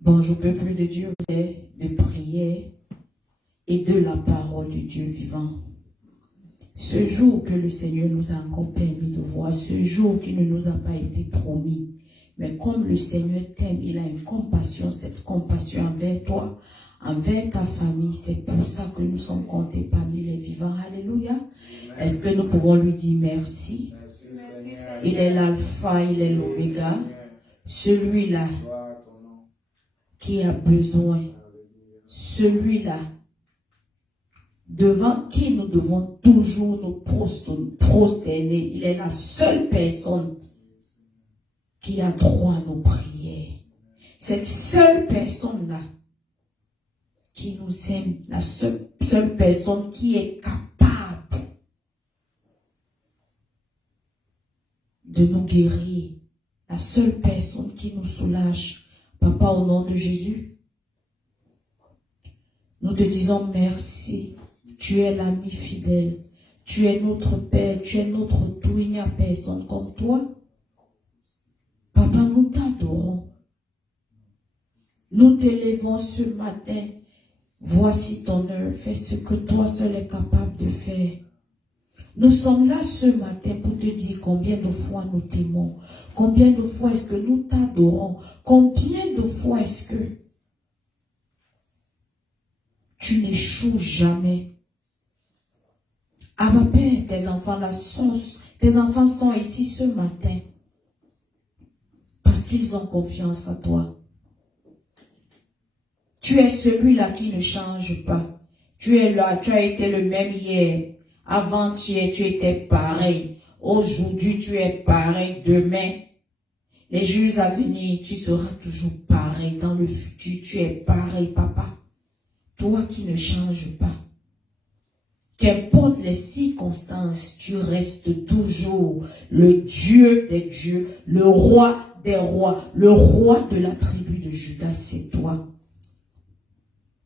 Bonjour peuple de Dieu, de prière et de la parole du Dieu vivant. Ce jour que le Seigneur nous a encore permis de voir, ce jour qui ne nous a pas été promis, mais comme le Seigneur t'aime, il a une compassion, cette compassion envers toi, envers ta famille, c'est pour ça que nous sommes comptés parmi les vivants. Alléluia. Est-ce que nous pouvons lui dire merci? Il est l'alpha, il est l'oméga, celui-là qui a besoin, celui-là devant qui nous devons toujours nous prosterner. Il est la seule personne qui a droit à nos prières. Cette seule personne-là qui nous aime, la seule personne qui est capable de nous guérir, la seule personne qui nous soulage. Papa, au nom de Jésus, nous te disons merci. Tu es l'ami fidèle. Tu es notre Père. Tu es notre tout. Il n'y a personne comme toi. Papa, nous t'adorons. Nous t'élèvons ce matin. Voici ton heure. Fais ce que toi seul es capable de faire. Nous sommes là ce matin pour te dire combien de fois nous t'aimons. Combien de fois est-ce que nous t'adorons. Combien de fois est-ce que tu n'échoues jamais. Abba Père, tes enfants sont ici ce matin parce qu'ils ont confiance en toi. Tu es celui-là qui ne change pas. Tu es là, tu as été le même hier. Avant-hier, tu étais pareil. Aujourd'hui, tu es pareil. Demain, les jours à venir, tu seras toujours pareil. Dans le futur, tu es pareil, papa. Toi qui ne changes pas. Qu'importe les circonstances, tu restes toujours le Dieu des dieux, le roi des rois, le roi de la tribu de Judas, c'est toi.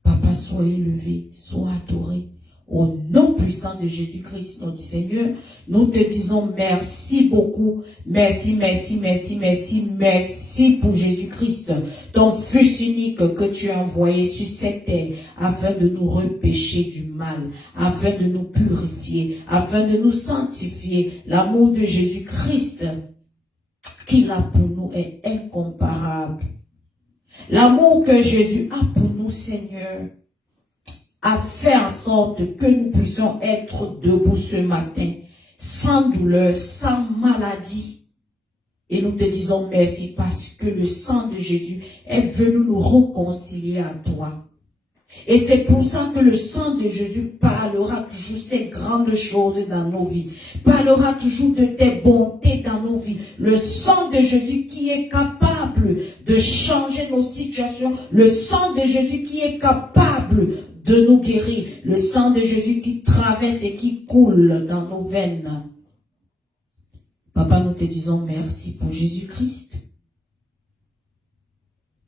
Papa, sois élevé, sois adoré. Au nom puissant de Jésus-Christ, notre Seigneur, nous te disons merci beaucoup. Merci, merci, merci, merci, merci pour Jésus-Christ, ton Fils unique que tu as envoyé sur cette terre afin de nous repêcher du mal, afin de nous purifier, afin de nous sanctifier. L'amour de Jésus-Christ qu'il a pour nous est incomparable. L'amour que Jésus a pour nous, Seigneur, a fait en sorte que nous puissions être debout ce matin, sans douleur, sans maladie. Et nous te disons merci parce que le sang de Jésus est venu nous réconcilier à toi. Et c'est pour ça que le sang de Jésus parlera toujours ces grandes choses dans nos vies. Parlera toujours de tes bontés dans nos vies. Le sang de Jésus qui est capable de changer nos situations. Le sang de Jésus qui est capable de nous guérir. Le sang de Jésus qui traverse et qui coule dans nos veines. Papa, nous te disons merci pour Jésus-Christ.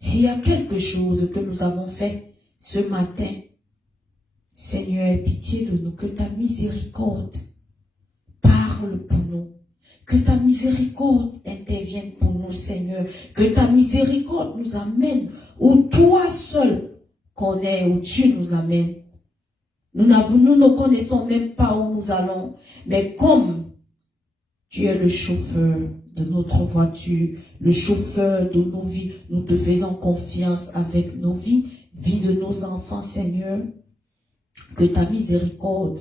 S'il y a quelque chose que nous avons fait ce matin, Seigneur, aie pitié de nous, que ta miséricorde parle pour nous, que ta miséricorde intervienne pour nous, Seigneur, que ta miséricorde nous amène où toi seul connais, où tu nous amènes. Nous ne connaissons même pas où nous allons, mais comme tu es le chauffeur de notre voiture, le chauffeur de nos vies, nous te faisons confiance avec nos vies, vie de nos enfants, Seigneur, que ta miséricorde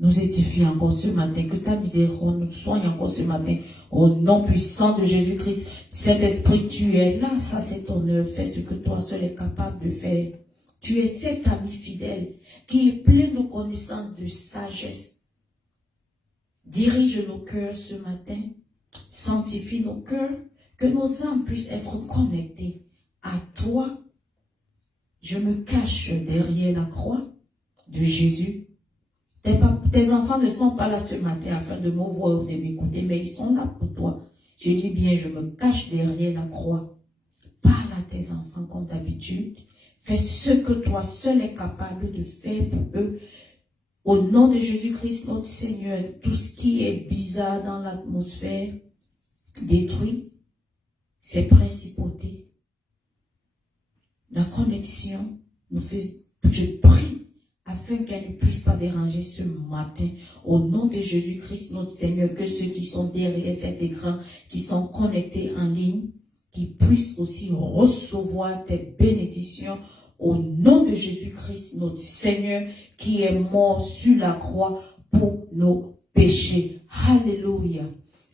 nous édifie encore ce matin, que ta miséricorde nous soigne encore ce matin, au nom puissant de Jésus-Christ. Saint-Esprit, tu es là, ça c'est ton œuvre, fais ce que toi seul es capable de faire. Tu es cet ami fidèle qui est plein de connaissances, de sagesse. Dirige nos cœurs ce matin, sanctifie nos cœurs, que nos âmes puissent être connectées à toi. Je me cache derrière la croix de Jésus. Tes enfants ne sont pas là ce matin afin de me voir ou de m'écouter, mais ils sont là pour toi. Je dis bien, je me cache derrière la croix. Parle à tes enfants comme d'habitude. Fais ce que toi seul es capable de faire pour eux. Au nom de Jésus-Christ, notre Seigneur, tout ce qui est bizarre dans l'atmosphère, détruit ces principautés. connexion, je prie afin qu'elle ne puisse pas déranger ce matin. Au nom de Jésus-Christ, notre Seigneur, que ceux qui sont derrière cet écran, qui sont connectés en ligne, qui puissent aussi recevoir tes bénédictions au nom de Jésus-Christ, notre Seigneur, qui est mort sur la croix pour nos péchés. Alléluia.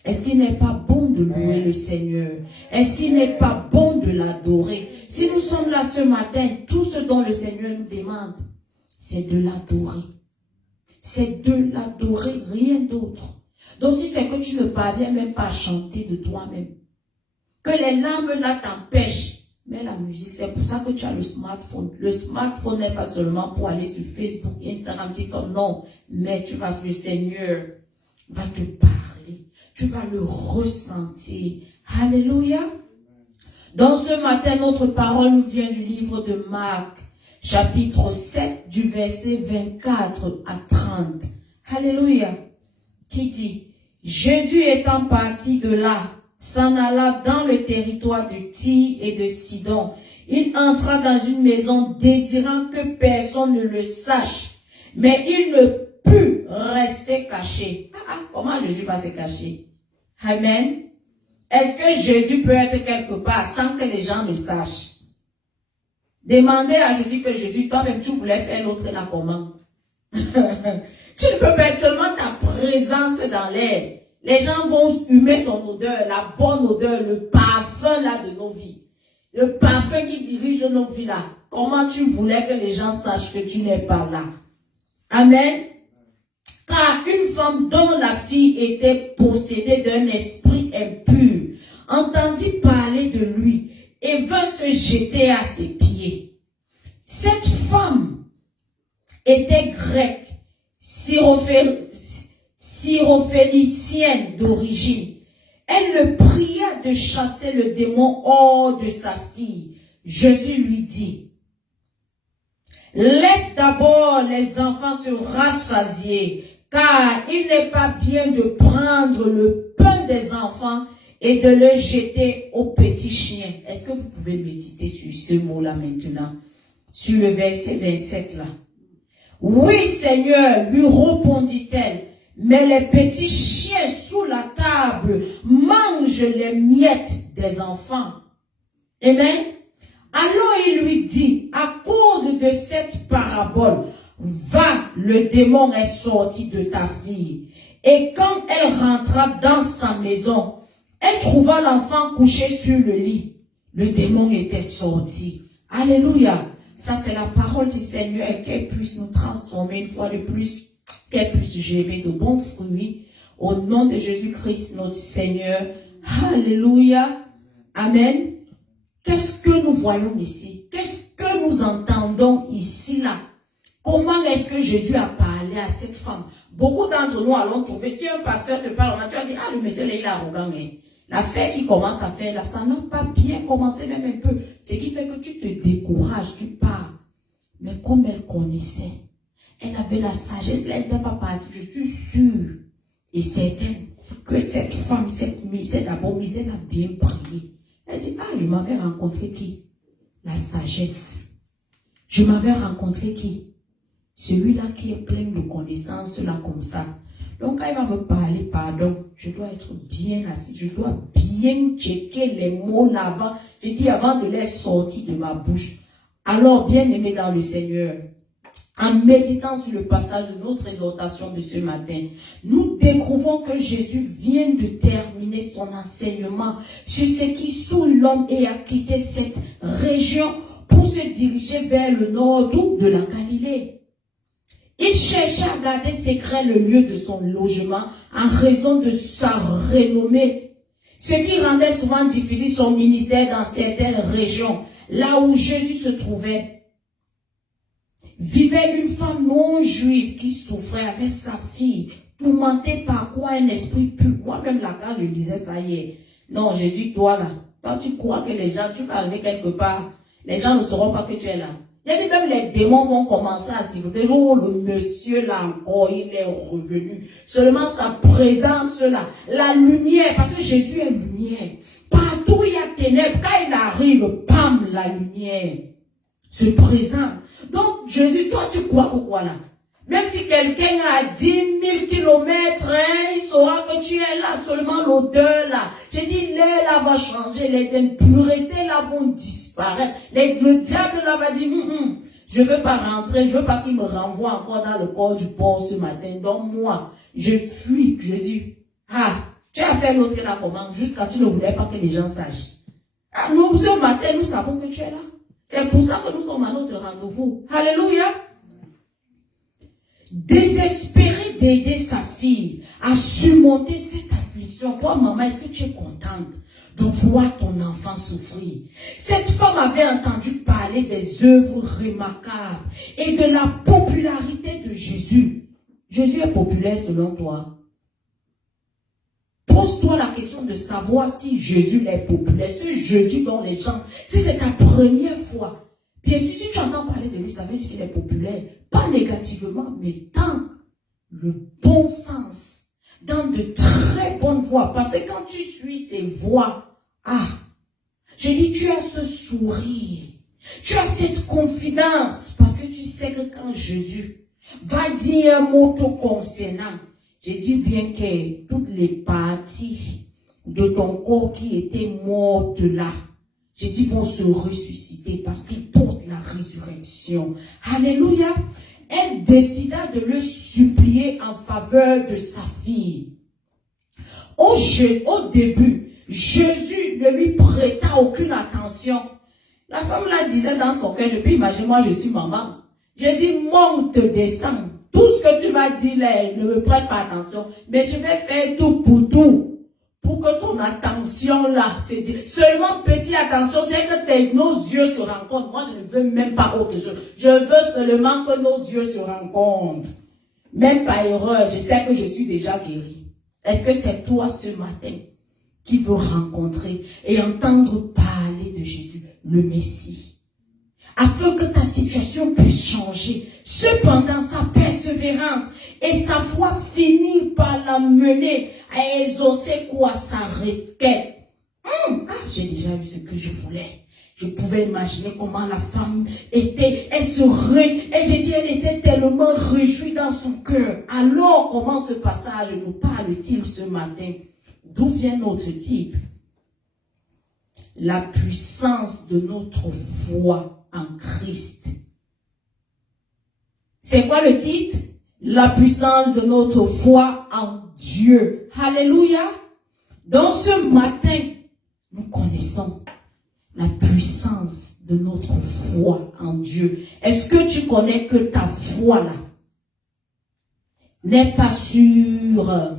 Est-ce qu'il n'est pas bon de louer le Seigneur? Est-ce qu'il n'est pas bon de l'adorer? Si nous sommes là ce matin, tout ce dont le Seigneur nous demande, c'est de l'adorer. C'est de l'adorer, rien d'autre. Donc si c'est que tu ne parviens même pas à chanter de toi-même, que les larmes là t'empêchent, mais la musique, c'est pour ça que tu as le smartphone. Le smartphone n'est pas seulement pour aller sur Facebook, Instagram, TikTok, non. Mais le Seigneur va te parler. Tu vas le ressentir. Alléluia. Donc ce matin, notre parole nous vient du livre de Marc, chapitre 7, du verset 24 à 30. Alléluia. Qui dit, Jésus étant parti de là, s'en alla dans le territoire de Tyr et de Sidon. Il entra dans une maison désirant que personne ne le sache, mais il ne put rester caché. Comment Jésus va se cacher? Amen. Est-ce que Jésus peut être quelque part sans que les gens le sachent? Demandez à Jésus que Jésus, toi-même tu voulais faire l'autre là comment? Tu ne peux pas être seulement ta présence dans l'air. Les gens vont humer ton odeur, la bonne odeur, le parfum là de nos vies. Le parfum qui dirige nos vies là. Comment tu voulais que les gens sachent que tu n'es pas là? Amen. Car une femme dont la fille était possédée d'un esprit impur, entendit parler de lui et vint se jeter à ses pieds. Cette femme était grecque, syrophénicienne d'origine. Elle le pria de chasser le démon hors de sa fille. Jésus lui dit, laisse d'abord les enfants se rassasier, car il n'est pas bien de prendre le pain des enfants et de le jeter aux petits chiens. Est-ce que vous pouvez méditer sur ce mot-là maintenant? Sur le verset 27 là. Oui, Seigneur, lui répondit-elle, mais les petits chiens sous la table mangent les miettes des enfants. Amen. Alors il lui dit, à cause de cette parabole, va, le démon est sorti de ta fille. Et quand elle rentra dans sa maison, elle trouva l'enfant couché sur le lit. Le démon était sorti. Alléluia. Ça, c'est la parole du Seigneur, et qu'elle puisse nous transformer une fois de plus, qu'elle puisse gérer de bons fruits. Au nom de Jésus-Christ, notre Seigneur. Alléluia. Amen. Qu'est-ce que nous voyons ici? Qu'est-ce que nous entendons ici, là? Comment est-ce que Jésus a parlé à cette femme? Beaucoup d'entre nous allons trouver, si un pasteur te parle, tu vas dire, ah, le monsieur là, il est arrogant, hein. L'affaire qui commence à faire là, ça n'a pas bien commencé même un peu. Ce qui fait que tu te décourages, tu pars. Mais comme elle connaissait, elle avait la sagesse, là, elle n'était pas partie. Je suis sûre et certaine que cette femme, cette d'abord mise, elle a bien prié. Elle dit, ah, je m'avais rencontré qui? La sagesse. Je m'avais rencontré qui? Celui-là qui est plein de connaissances, là, comme ça. Donc, quand il va me parler, pardon, je dois être bien assis, je dois bien checker les mots là-bas. Je dis avant de les sortir de ma bouche. Alors, bien aimé dans le Seigneur, en méditant sur le passage de notre exhortation de ce matin, nous découvrons que Jésus vient de terminer son enseignement sur ce qui saoule l'homme et a quitté cette région pour se diriger vers le nord de la Galilée. Il cherchait à garder secret le lieu de son logement en raison de sa renommée, ce qui rendait souvent difficile son ministère dans certaines régions. Là où Jésus se trouvait, vivait une femme non juive qui souffrait avec sa fille, tourmentée par quoi un esprit pur. Moi-même là, quand je disais ça hier, non, Jésus, toi là, quand tu crois que les gens, tu vas arriver quelque part, les gens ne sauront pas que tu es là. Il y a même les démons vont commencer à siffler. Oh, le monsieur là encore, il est revenu. Seulement sa présence là, la lumière, parce que Jésus est lumière. Partout il y a ténèbres, quand il arrive, pam, la lumière. se présente. Donc, Jésus, toi, tu crois que quoi là? Même si quelqu'un a 10 000 kilomètres, il saura que tu es là, seulement l'odeur là. J'ai dit, l'air là va changer, les impuretés là vont disparaître. Le diable là va dire, je veux pas rentrer, je veux pas qu'il me renvoie encore dans le corps du porc ce matin. Donc moi, je fuis Jésus. Tu as fait l'autre là comment? Jusqu'à tu ne voulais pas que les gens sachent. Nous, ce matin, nous savons que tu es là. C'est pour ça que nous sommes à notre rendez-vous. Alléluia. Désespéré d'aider sa fille à surmonter cette affliction. Toi, maman, est-ce que tu es contente de voir ton enfant souffrir? Cette femme avait entendu parler des œuvres remarquables et de la popularité de Jésus. Jésus est populaire selon toi? Pose-toi la question de savoir si Jésus est populaire, si Jésus dans les gens, si c'est ta première fois. Bien sûr, si tu entends parler de lui, ça veut dire qu'il est populaire. Pas négativement, mais dans le bon sens. Dans de très bonnes voies. Parce que quand tu suis ces voies, je dis, tu as ce sourire. Tu as cette confidence. Parce que tu sais que quand Jésus va dire un mot te concernant, je dis bien que toutes les parties de ton corps qui étaient mortes là, je dis vont se ressusciter parce qu'il porte la résurrection. Alléluia. Elle décida de le supplier en faveur de sa fille. Au début, Jésus ne lui prêta aucune attention. La femme là disait dans son cœur, je peux imaginer, moi je suis maman. Je dis, monte, descends. Tout ce que tu m'as dit là, ne me prête pas attention. Mais je vais faire tout. Pour que ton attention là se dise. Seulement petite attention, c'est que nos yeux se rencontrent. Moi, je ne veux même pas autre chose. Je veux seulement que nos yeux se rencontrent. Même par erreur, je sais que je suis déjà guérie. Est-ce que c'est toi ce matin qui veux rencontrer et entendre parler de Jésus, le Messie, afin que ta situation puisse changer? Cependant, sa persévérance et sa foi finit par la mener à exaucer quoi? Sa requête. J'ai déjà eu ce que je voulais. Je pouvais imaginer comment la femme était, elle était tellement réjouie dans son cœur. Alors, comment ce passage nous parle-t-il ce matin? D'où vient notre titre? La puissance de notre foi en Christ. C'est quoi le titre? La puissance de notre foi en Dieu. Alléluia. Donc ce matin, nous connaissons la puissance de notre foi en Dieu. Est-ce que tu connais que ta foi là n'est pas sur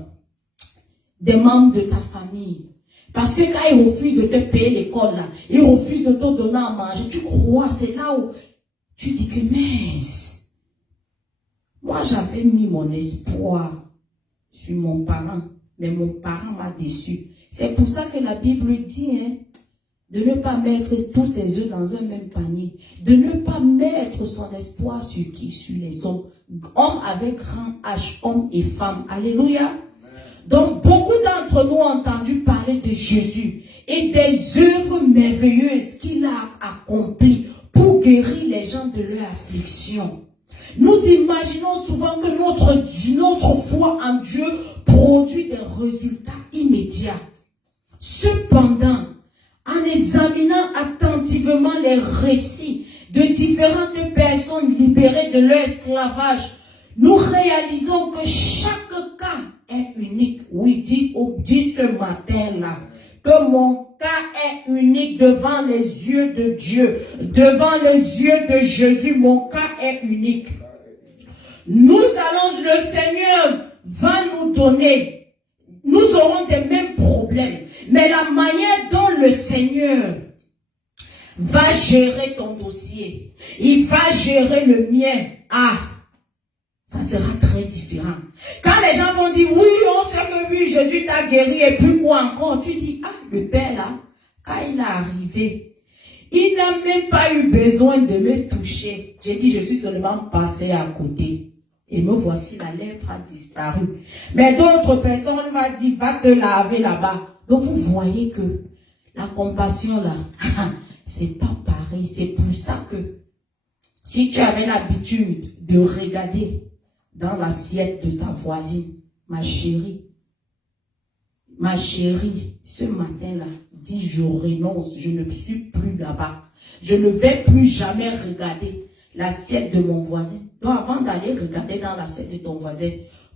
des membres de ta famille? Parce que quand ils refusent de te payer l'école là, ils refusent de te donner à manger, tu crois, c'est là où tu dis que mince. Moi, j'avais mis mon espoir sur mon parent, mais mon parent m'a déçu. C'est pour ça que la Bible dit, de ne pas mettre tous ses œufs dans un même panier, de ne pas mettre son espoir sur qui? Sur les hommes. Hommes avec grand H, hommes et femmes. Alléluia. Donc, beaucoup d'entre nous ont entendu parler de Jésus et des œuvres merveilleuses qu'il a accomplies pour guérir les gens de leur affliction. Nous imaginons souvent que notre foi en Dieu produit des résultats immédiats. Cependant, en examinant attentivement les récits de différentes personnes libérées de leur esclavage, nous réalisons que chaque cas est unique. Oui, dit ce matin-là, que mon cas est unique devant les yeux de Dieu, devant les yeux de Jésus, mon cas est unique. Le Seigneur va nous donner, nous aurons des mêmes problèmes, mais la manière dont le Seigneur va gérer ton dossier, il va gérer le mien, ça sera très différent. Quand les gens vont dire, oui, on sait que oui, Jésus t'a guéri, et puis quoi encore? Tu dis, le Père là, quand il est arrivé, il n'a même pas eu besoin de me toucher. J'ai dit, je suis seulement passé à côté. Et me voici, la lèpre a disparu. Mais d'autres personnes m'ont dit, va te laver là-bas. Donc vous voyez que la compassion là, c'est pas pareil. C'est pour ça que Si tu avais l'habitude de regarder dans l'assiette de ta voisine, ma chérie, ce matin-là, dis je renonce, je ne suis plus là-bas. Je ne vais plus jamais regarder l'assiette de mon voisin. Donc avant d'aller regarder dans l'assiette de ton voisin,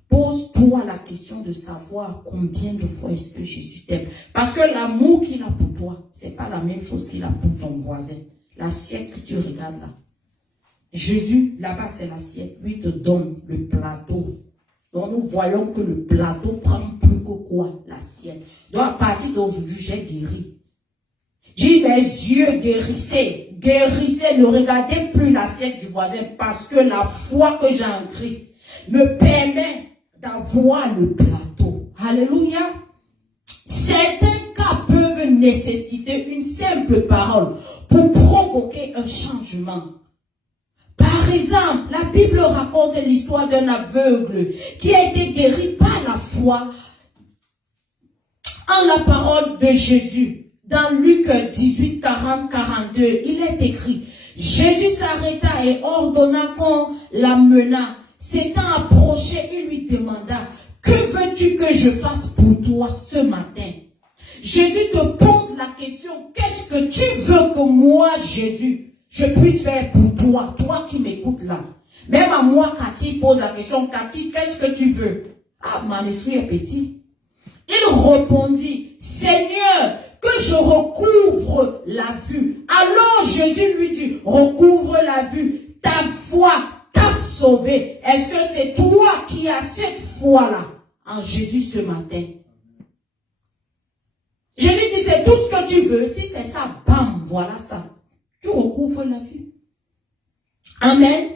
pose-toi la question de savoir combien de fois est-ce que Jésus t'aime. Parce que l'amour qu'il a pour toi, ce n'est pas la même chose qu'il a pour ton voisin. L'assiette que tu regardes là. Jésus, là-bas, c'est l'assiette. Lui te donne le plateau. Donc nous voyons que le plateau prend plus que quoi? L'assiette. Donc à partir d'aujourd'hui, j'ai guéri. J'ai mes yeux guérissez. Guérissez, ne regardez plus l'assiette du voisin parce que la foi que j'ai en Christ me permet d'avoir le plateau. Alléluia. Certains cas peuvent nécessiter une simple parole pour provoquer un changement. Par exemple, la Bible raconte l'histoire d'un aveugle qui a été guéri par la foi en la parole de Jésus. Dans Luc 18, 40, 42, il est écrit, Jésus s'arrêta et ordonna qu'on l'amenât. S'étant approché, il lui demanda, que veux-tu que je fasse pour toi ce matin? Jésus te pose la question, qu'est-ce que tu veux que moi, Jésus, je puisse faire pour toi, toi qui m'écoutes là? Même à moi, Cathy pose la question, Cathy, qu'est-ce que tu veux? Ah, mon esprit est petit. Il répondit, Seigneur, que je recouvre la vue. Alors Jésus lui dit, recouvre la vue, ta foi t'a sauvé. Est-ce que c'est toi qui as cette foi-là en Jésus ce matin? Jésus dit, c'est tout ce que tu veux. Si c'est ça, bam, voilà ça. Tu recouvres la vue. Amen.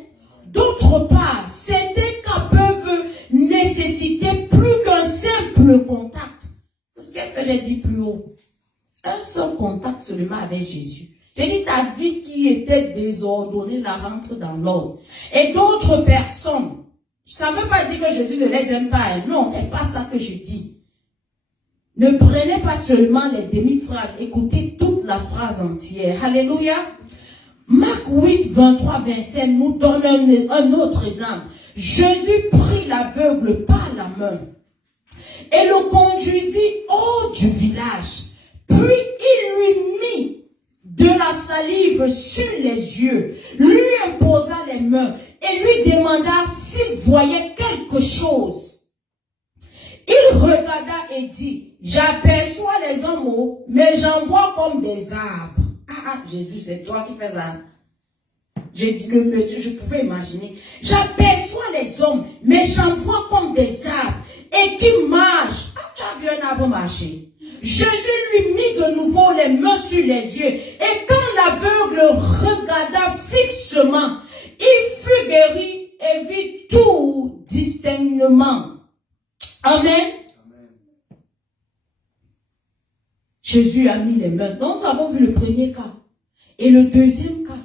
D'autre part, certains cas peuvent nécessiter plus qu'un simple contact. Qu'est-ce que j'ai dit plus haut? Un seul contact seulement avec Jésus. J'ai dit ta vie qui était désordonnée la rentre dans l'ordre. Et d'autres personnes, ça ne veut pas dire que Jésus ne les aime pas. Non, c'est pas ça que je dis. Ne prenez pas seulement les demi-phrases, écoutez toute la phrase entière. Alléluia. Marc 8, 23, 25 nous donne un autre exemple. Jésus prit l'aveugle par la main et le conduisit hors du village. Puis il lui mit de la salive sur les yeux, lui imposa les mains et lui demanda s'il voyait quelque chose. Il regarda et dit, j'aperçois les hommes, mais j'en vois comme des arbres. Jésus, c'est toi qui fais ça. J'ai dit, le monsieur, je pouvais imaginer. J'aperçois les hommes, mais j'en vois comme des arbres et qui marchent. Tu as vu un arbre marcher? Jésus lui mit de nouveau les mains sur les yeux. Et quand l'aveugle regarda fixement, il fut guéri et vit tout distinctement. Amen. Jésus a mis les mains. Donc nous avons vu le premier cas. Et le deuxième cas.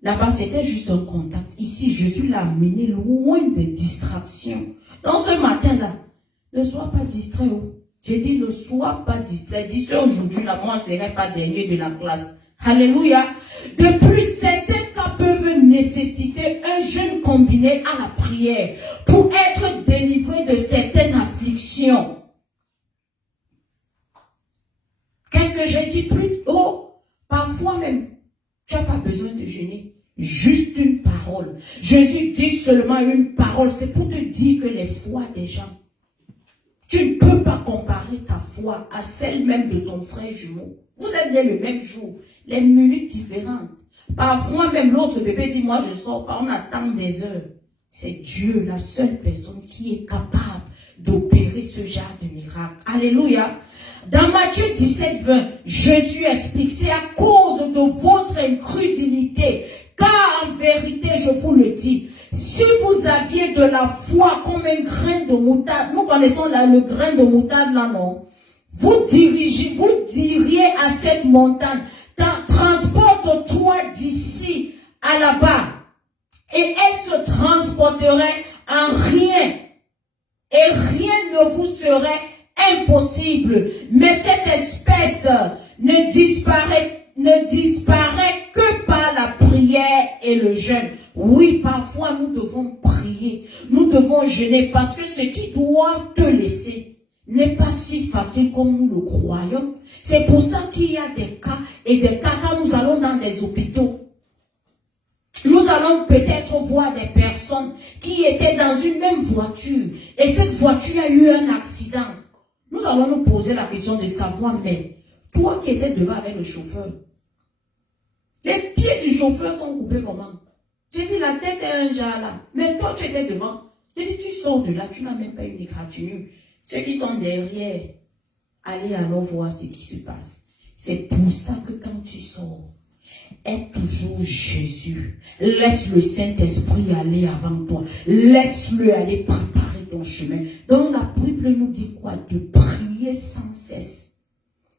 Là-bas, c'était juste un contact. Ici, Jésus l'a amené loin des distractions. Donc ce matin-là, ne sois pas distrait. J'ai dit, ne sois pas distrait. Dis aujourd'hui, là, moi, je ne serai pas dernier de la classe. Alléluia. De plus, certains cas peuvent nécessiter un jeûne combiné à la prière pour être délivré de certaines afflictions. Qu'est-ce que j'ai dit plus haut? Parfois même, tu n'as pas besoin de jeûner. Juste une parole. Jésus dit seulement une parole. C'est pour te dire que les foi des gens, tu ne peux pas comparer ta foi à celle même de ton frère jumeau. Vous êtes là le même jour, les minutes différentes. Parfois même l'autre bébé dit, moi je ne sors pas, on attend des heures. C'est Dieu, la seule personne qui est capable d'opérer ce genre de miracle. Alléluia. Dans Matthieu 17, 20, Jésus explique, c'est à cause de votre incrédulité, car en vérité, je vous le dis, si vous aviez de la foi comme un grain de moutarde, nous connaissons là le grain de moutarde là, non? Vous diriez à cette montagne, transporte-toi d'ici à là-bas, et elle se transporterait en rien, et rien ne vous serait impossible. Mais cette espèce ne disparaît que par la le jeûne. Oui, parfois nous devons prier, nous devons jeûner parce que ce qui doit te laisser n'est pas si facile comme nous le croyons. C'est pour ça qu'il y a des cas et des cas quand nous allons dans des hôpitaux. Nous allons peut-être voir des personnes qui étaient dans une même voiture et cette voiture a eu un accident. Nous allons nous poser la question de savoir, mais toi qui étais devant avec le chauffeur, les pieds du chauffeur sont coupés comment? J'ai dit, la tête est un jar là, mais toi tu étais devant. J'ai dit, tu sors de là, tu n'as même pas une égratignure. Ceux qui sont derrière, allez alors voir ce qui se passe. C'est pour ça que quand tu sors, aie toujours Jésus. Laisse le Saint-Esprit aller avant toi. Laisse-le aller préparer ton chemin. Donc la Bible nous dit quoi? De prier sans cesse.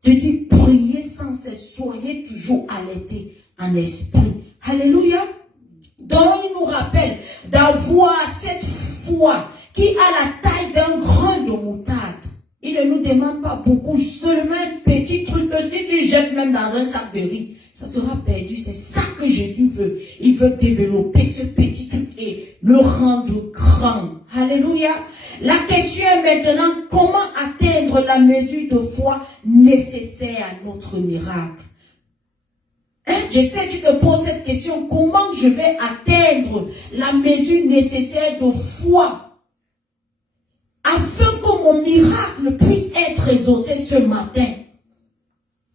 Je dis prier sans cesse. Soyez toujours alertés en esprit. Alléluia. Donc il nous rappelle d'avoir cette foi qui a la taille d'un grain de moutarde. Il ne nous demande pas beaucoup, seulement un petit truc que si tu jettes même dans un sac de riz, ça sera perdu. C'est ça que Jésus veut. Il veut développer ce petit truc et le rendre grand. Alléluia. La question est maintenant, comment atteindre la mesure de foi nécessaire à notre miracle? Je sais, tu te poses cette question, comment je vais atteindre la mesure nécessaire de foi afin que mon miracle puisse être exaucé ce matin?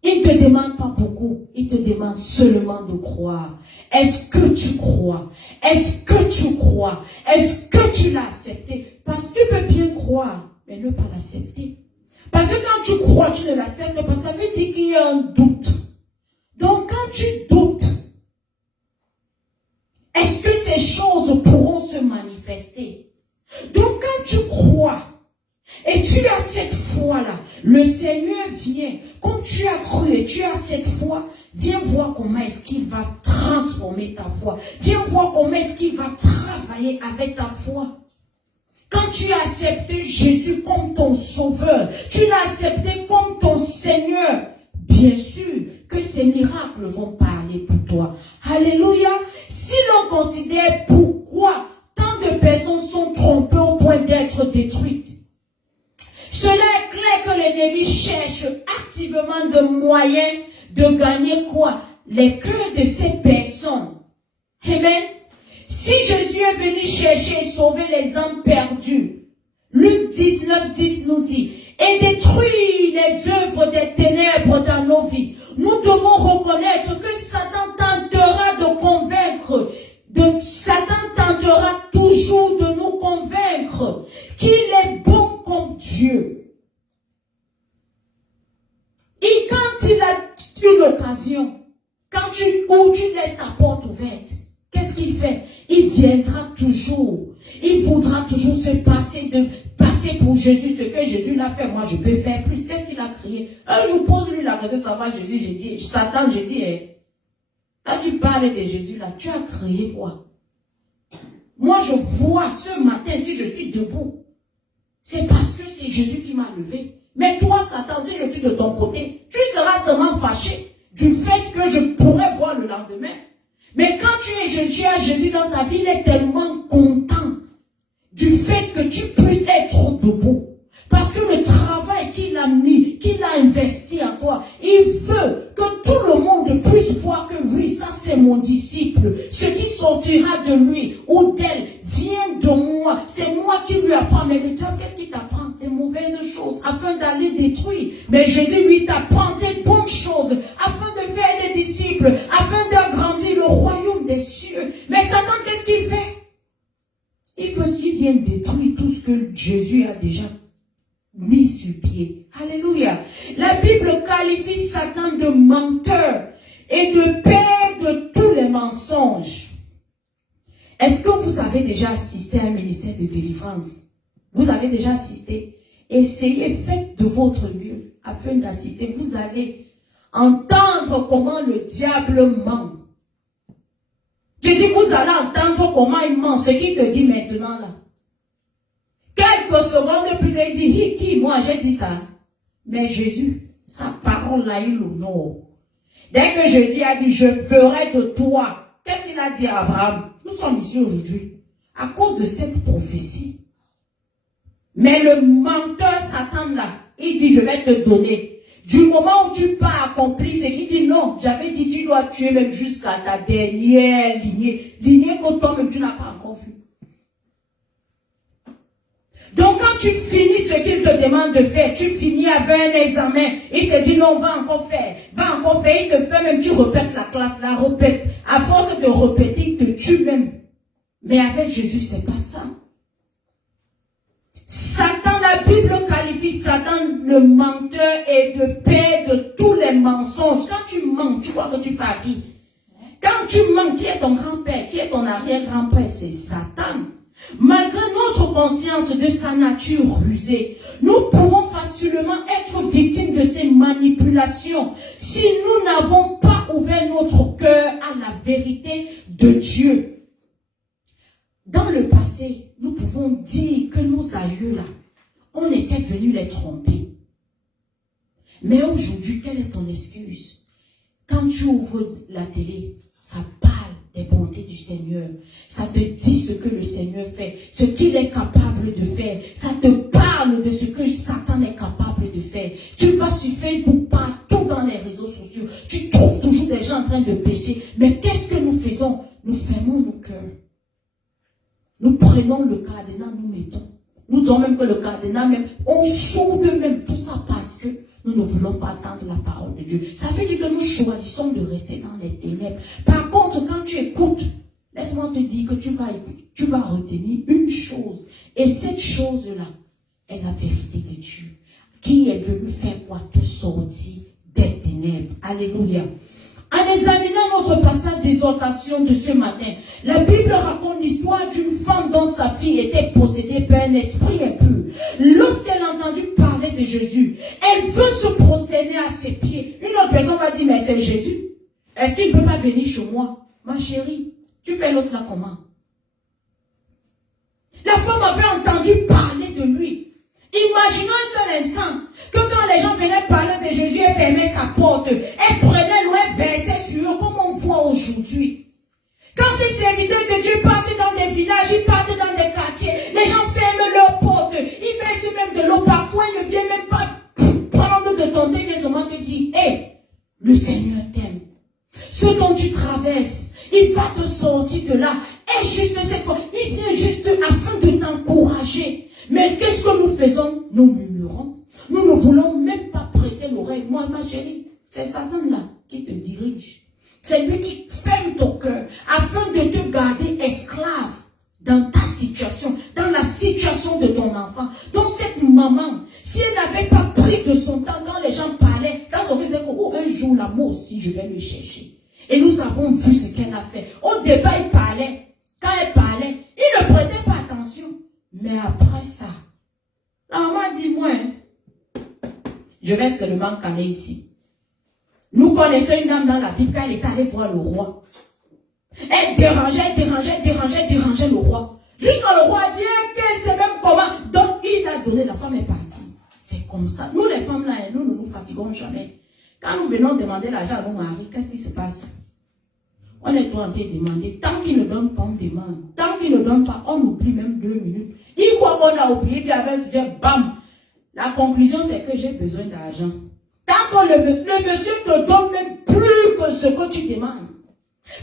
Il ne te demande pas beaucoup, il te demande seulement de croire. Est-ce que tu crois? Est-ce que tu crois? Est-ce que tu l'as accepté? Parce que tu peux bien croire, mais ne pas l'accepter. Parce que quand tu crois, tu ne l'acceptes pas, ça veut dire qu'il y a un doute. Donc quand tu doutes, est-ce que ces choses pourront se manifester? Donc quand tu crois, et tu as cette foi-là, le Seigneur vient, comme tu as cru et tu as cette foi, viens voir comment est-ce qu'il va transformer ta foi. Viens voir comment est-ce qu'il va travailler avec ta foi. Quand tu as accepté Jésus comme ton sauveur, tu l'as accepté comme ton Seigneur, bien sûr que ces miracles vont parler pour toi. Alléluia. Si l'on considère pourquoi tant de personnes sont trompées au point d'être détruites, cela est clair que l'ennemi cherche activement de moyens de gagner quoi? Les cœurs de ces personnes. Amen. Si Jésus est venu chercher et sauver les âmes perdues, Luc 19:10 nous dit, et détruire les œuvres des ténèbres dans nos vies, nous devons reconnaître que Satan tentera de convaincre, Satan tentera toujours de nous convaincre qu'il est bon comme Dieu. Et quand il a une occasion, quand tu laisses ta porte ouverte, qu'est-ce qu'il fait? Il viendra toujours. Il voudra toujours se passer pour Jésus. Ce que Jésus l'a fait, moi je peux faire plus. Qu'est-ce qu'il a crié? Je pose lui la question, ça va Jésus, j'ai dit, Satan, j'ai dit, quand tu parles de Jésus là, tu as crié quoi? Moi je vois ce matin, si je suis debout, c'est parce que c'est Jésus qui m'a levé. Mais toi, Satan, si je suis de ton côté, tu seras seulement fâché du fait que je pourrais voir le lendemain. Mais quand tu as Jésus dans ta vie, il est tellement content du fait que tu puisses être debout. Parce que le travail qu'il a mis, qu'il a investi en toi, il veut que tout le monde puisse voir que oui, ça c'est mon disciple. Ce qui sortira de lui ou d'elle vient de moi. C'est moi qui lui apprends. Mais le diable, qu'est-ce qu'il t'apprend? Des mauvaises choses afin d'aller détruire. Mais Jésus lui t'apprend ces bonnes choses afin de faire des disciples, afin d'agrandir le royaume des cieux. Mais Satan, qu'est-ce qu'il fait? Il vient détruire tout ce que Jésus a déjà mis sur pied. Alléluia. La Bible qualifie Satan de menteur et de père de tous les mensonges. Est-ce que vous avez déjà assisté à un ministère de délivrance? Vous avez déjà assisté? Essayez, faites de votre mieux afin d'assister. Vous allez entendre comment le diable ment. Je dis, vous allez entendre comment il ment. Ce qu'il te dit maintenant là. Quelques secondes plus tard, il dit, qui? Moi, j'ai dit ça. Mais Jésus, sa parole a eu l'honneur. Dès que Jésus a dit, je ferai de toi qu'est-ce qu'il a dit à Abraham? Nous sommes ici aujourd'hui à cause de cette prophétie. Mais le menteur Satan là, il dit je vais te donner. Du moment où tu pas accompli, c'est qu'il dit non, j'avais dit tu dois tuer même jusqu'à ta dernière lignée. Lignée que toi-même tu n'as pas encore vue. Donc quand tu finis ce qu'il te demande de faire, tu finis avec un examen, il te dit non, va encore faire, il te fait même, tu répètes la classe, la répète. À force de répéter, il te tue même. Mais avec Jésus, c'est pas ça. Satan, la Bible qualifie Satan le menteur et le père de tous les mensonges. Quand tu mens, tu vois que tu fais à qui? Quand tu mens, qui est ton grand-père, qui est ton arrière-grand-père? C'est Satan. Malgré notre conscience de sa nature rusée, nous pouvons facilement être victimes de ces manipulations si nous n'avons pas ouvert notre cœur à la vérité de Dieu. Dans le passé, nous pouvons dire que nos aïeux là, on était venus les tromper. Mais aujourd'hui, quelle est ton excuse? Quand tu ouvres la télé, ça parle des bontés du Seigneur. Ça te dit ce que le Seigneur fait, ce qu'il est capable de faire. Ça te parle de ce que Satan est capable de faire. Tu vas sur Facebook, partout dans les réseaux sociaux. Tu trouves toujours des gens en train de pécher. Mais qu'est-ce que nous faisons? Nous fermons nos cœurs. Nous prenons le cadenas, nous mettons. Nous disons même que le cadenas, même, on soude même tout ça parce que nous ne voulons pas entendre la parole de Dieu. Ça veut dire que nous choisissons de rester dans les ténèbres. Par contre, quand tu écoutes, laisse-moi te dire que tu vas retenir une chose. Et cette chose-là est la vérité de Dieu. Qui est venu faire quoi? Te sortir des ténèbres. Alléluia. En examinant notre passage d'exhortation de ce matin, la Bible raconte l'histoire d'une femme dont sa fille était possédée par un esprit impur. Lorsqu'elle a entendu parler de Jésus, elle veut se prosterner à ses pieds. Une autre personne va dire, mais c'est Jésus. Est-ce qu'il ne peut pas venir chez moi? Ma chérie, tu fais l'autre là comment? La femme avait entendu parler de lui. Imaginons un seul instant que quand les gens venaient parler de Jésus, elle fermait sa porte. Elle prenait l'eau, elle versait sur eux, comme on voit aujourd'hui. Quand ces serviteurs de Dieu partent dans des villages, ils partent dans des quartiers, les gens ferment leurs portes, ils versent même de l'eau. Parfois, ils ne viennent même pas prendre de ton thé, ils seulement te dire, hé, le Seigneur t'aime. Ce dont tu traverses, il va te sortir de là. Et juste cette fois, il vient juste afin de t'encourager. Mais qu'est-ce que nous faisons? Nous murmurons. Nous ne voulons même pas prêter l'oreille. Moi, ma chérie, c'est Satan là qui te dirige. C'est lui qui ferme ton cœur afin de te garder esclave dans ta situation, dans la situation de ton enfant. Donc cette maman, si elle n'avait pas pris de son temps quand les gens parlaient, quand on disait oh, un jour là, moi aussi je vais le chercher. Et nous avons vu ce qu'elle a fait. Au départ, il parlait. Quand elle parlait, il ne prêtait pas attention. Mais après ça, la maman dit, moi, je vais seulement caler ici. Nous connaissons une dame dans la Bible quand elle est allée voir le roi. Elle dérangeait le roi. Jusqu'à le roi a dit que c'est même comment. Donc il a donné, la femme est partie. C'est comme ça. Nous les femmes là, nous ne nous fatiguons jamais. Quand nous venons demander l'argent à nos maris, qu'est-ce qui se passe? On est en train de demander. Tant qu'il ne donne pas, on demande. Tant qu'il ne donne pas, on oublie même 2 minutes. Il croit qu'on a oublié, puis avec ce dire, bam. La conclusion, c'est que j'ai besoin d'argent. Tant que le monsieur te donne même plus que ce que tu demandes.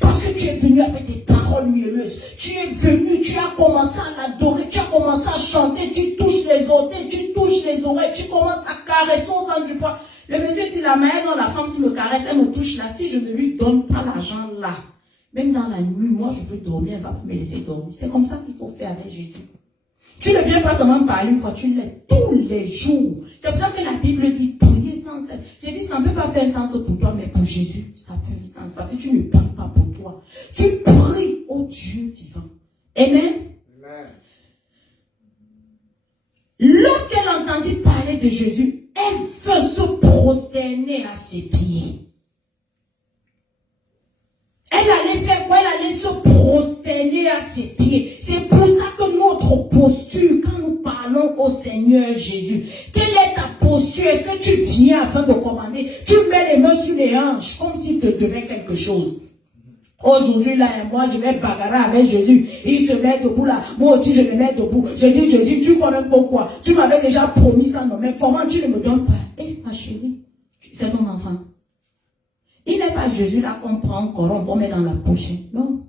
Parce que tu es venu avec des paroles mielleuses. Tu es venu, tu as commencé à l'adorer, tu as commencé à chanter, tu touches les orteils, tu touches les oreilles, tu commences à caresser au sang du poids. Le monsieur dit la manière dont la femme me caresse, elle me touche là. Si je ne lui donne pas l'argent là, même dans la nuit, moi je veux dormir, elle va pas me laisser dormir. C'est comme ça qu'il faut faire avec Jésus. Tu ne viens pas seulement parler une fois, tu le laisses tous les jours. C'est pour ça que la Bible dit prier sans cesse. J'ai dit ça ne peut pas faire un sens pour toi, mais pour Jésus, ça fait un sens. Parce que tu ne pries pas pour toi. Tu pries au Dieu vivant. Amen. Amen. Lorsqu'elle entendit parler de Jésus, elle veut se prosterner à ses pieds. Elle allait faire quoi? Elle allait se prosterner à ses pieds. C'est pour ça que notre posture, quand nous parlons au Seigneur Jésus, quelle est ta posture? Est-ce que tu viens afin de commander? Tu mets les mains sur les hanches comme si tu devais quelque chose. Aujourd'hui, là, moi, je vais bagarrer avec Jésus. Il se met debout là. Moi aussi, je me mets debout. Je dis, Jésus, tu crois même pourquoi? Tu m'avais déjà promis ça, non, mais comment tu ne me donnes pas? Eh, ma chérie, c'est ton enfant. Il n'est pas Jésus là qu'on prend encore, on met dans la poche. Non.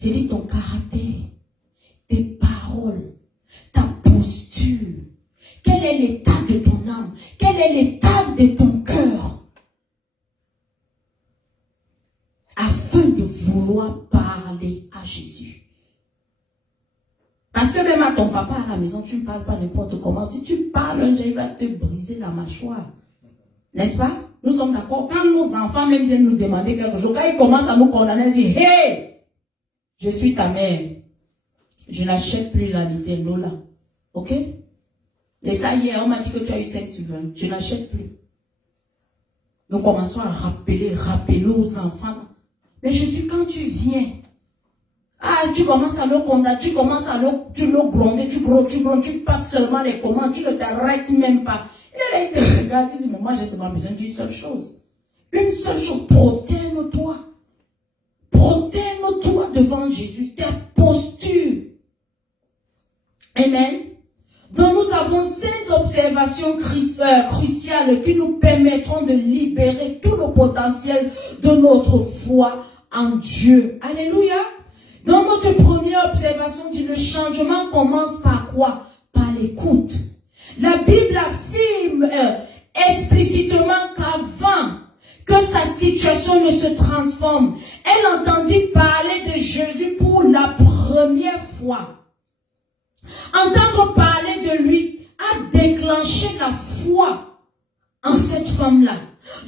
J'ai dit ton caractère, tes paroles, ta posture. Quel est l'état de ton âme? Quel est l'état de ton cœur? Afin de vouloir parler à Jésus. Parce que même à ton papa à la maison, tu ne parles pas n'importe comment. Si tu parles, un jour, il va te briser la mâchoire. N'est-ce pas? Nous sommes d'accord. Quand nos enfants même viennent nous demander quelque chose, quand ils commencent à nous condamner, ils disent, hey, je suis ta mère. Je n'achète plus la Nintendo là. Ok? Et ça, hier, on m'a dit que tu as eu 5 sur 20. Je n'achète plus. Nous commençons à rappeler aux enfants. Mais je suis quand tu viens. Ah, tu commences à le condamner, tu commences à tu le gronder, tu passes seulement les commandes, tu ne t'arrêtes même pas. Et là, il te regarde, il dit, mais moi, j'ai seulement besoin d'une seule chose. Une seule chose, prosterne-toi. Prosterne-toi devant Jésus, ta posture. Amen. Donc nous avons 5 observations cruciales qui nous permettront de libérer tout le potentiel de notre foi en Dieu. Alléluia. Donc notre première observation dit le changement commence par quoi? Par l'écoute. La Bible affirme explicitement qu'avant que sa situation ne se transforme, elle entendit parler de Jésus pour la première fois. Entendre parler de lui a déclenché la foi en cette femme-là.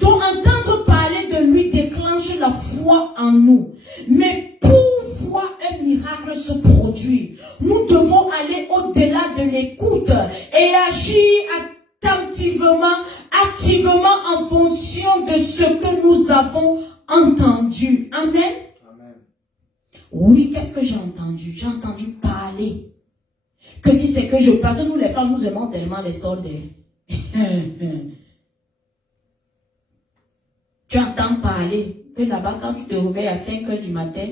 Donc entendre parler de lui déclenche la foi en nous. Mais pour voir un miracle se produire, nous devons aller au-delà de l'écoute et agir activement en fonction de ce que nous avons entendu. Amen. Amen. Oui, qu'est-ce que j'ai entendu? J'ai entendu parler. Que si c'est que je passe, nous les femmes, nous aimons tellement les soldes. Tu entends parler que là-bas, quand tu te réveilles à 5 h du matin,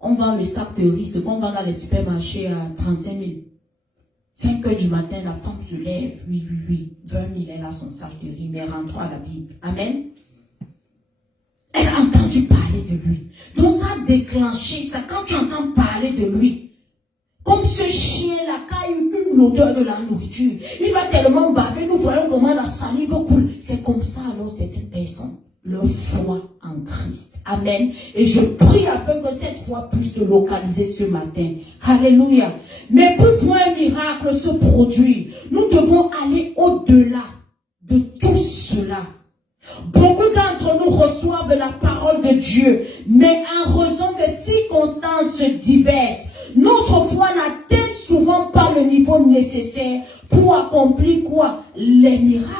on vend le sac de riz, ce qu'on vend dans les supermarchés à 35 000. 5 h du matin, la femme se lève, oui, 20 000, elle a son sac de riz, mais rentrons à la Bible. Amen. Elle a entendu parler de lui. Donc ça a déclenché ça. Quand tu entends parler de lui, comme ce chien-là, qui a eu une odeur de la nourriture, il va tellement baver, nous voyons comment la salive coule. C'est comme ça alors certaines personnes, leur foi en Christ. Amen. Et je prie afin que cette foi puisse te localiser ce matin. Alléluia. Mais pour voir un miracle se produire, nous devons aller au-delà de tout cela. Beaucoup d'entre nous reçoivent la parole de Dieu, mais en raison de circonstances diverses, notre foi n'atteint souvent pas le niveau nécessaire pour accomplir quoi? Les miracles.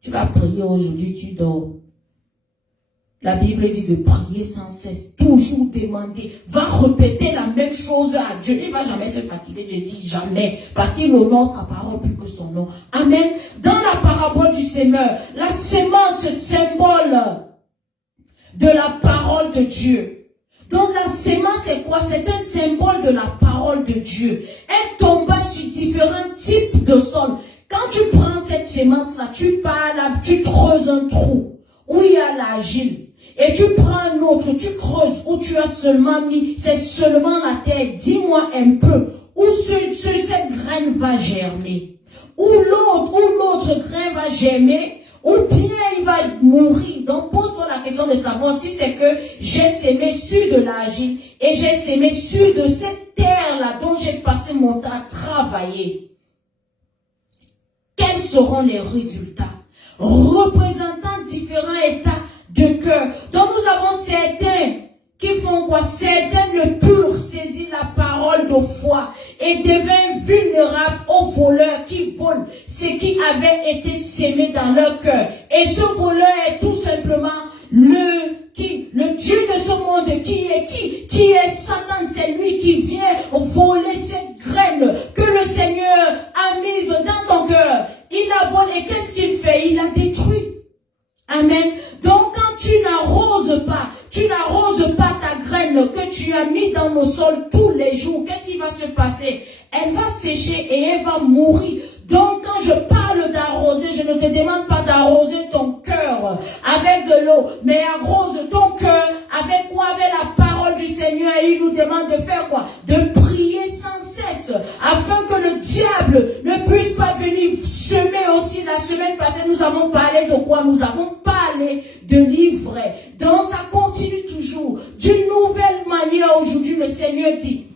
Tu vas prier aujourd'hui, tu dors. La Bible dit de prier sans cesse, toujours demander, va répéter la même chose à Dieu. Il ne va jamais se fatiguer, je dis jamais, parce qu'il honore sa parole plus que son nom. Amen. Dans la parabole du semeur, la semence symbole de la parole de Dieu. Donc la semence c'est quoi? C'est un symbole de la parole de Dieu. Elle tomba sur différents types de sols. Quand tu prends cette semence-là, tu pars, tu creuses un trou où il y a l'argile. Et tu prends un autre, tu creuses où tu as seulement mis, c'est seulement la terre. Dis-moi un peu, où cette graine va germer. Où l'autre grain va germer. Ou bien il va mourir. Donc pose-toi la question de savoir si c'est que j'ai sémé sur de l'argile et j'ai sémé sur de cette terre-là dont j'ai passé mon temps à travailler. Quels seront les résultats? Représentant différents états de cœur. Donc nous avons certains qui font quoi? Certains ne purent saisir la parole de foi et deviennent vulnérables aux voleurs qui volent ce qui avait été sémé dans leur cœur. Et ce voleur est tout simplement le Dieu de ce monde qui est Satan. C'est lui qui vient voler cette graine que le Seigneur a mise dans ton cœur. Il a volé. Qu'est-ce qu'il fait? Il a détruit. Amen. Donc quand tu graine que tu as mis dans le sol tous les jours, qu'est-ce qui va se passer? Elle va sécher et elle va mourir. Donc quand je parle d'arroser, je ne te demande pas d'arroser ton cœur avec de l'eau, mais arrose ton cœur avec quoi? Avec la parole du Seigneur. Et il nous demande de faire quoi? De prier sans cesse, afin que le diable ne puisse pas venir semer aussi. La semaine passée, nous avons parlé de quoi? Nous avons parlé de l'ivraie. Donc ça continue toujours. D'une nouvelle manière, aujourd'hui, le Seigneur dit,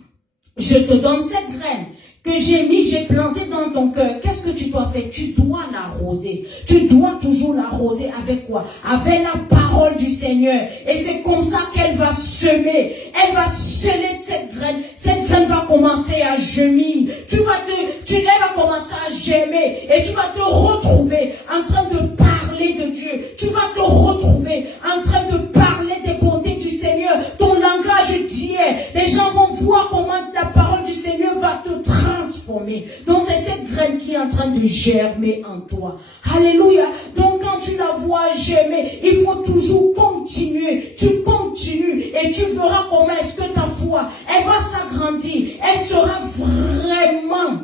je te donne cette graine que j'ai planté dans ton cœur. Qu'est-ce que tu dois faire? Tu dois l'arroser. Tu dois toujours l'arroser avec quoi? Avec la parole du Seigneur. Et c'est comme ça qu'elle va semer. Elle va semer cette graine. Cette graine va commencer à gémir. Elle va commencer à germer. Et tu vas te retrouver en train de parler de Dieu. Tu vas te retrouver en train de parler des bontés du Seigneur. Ton langage d'hier. Les gens vont voir comment la parole du Seigneur va te transformer. Donc c'est cette graine qui est en train de germer en toi. Alléluia. Donc quand tu la vois germer, il faut toujours continuer. Tu continues et tu verras comment est-ce que ta foi, elle va s'agrandir. Elle sera vraiment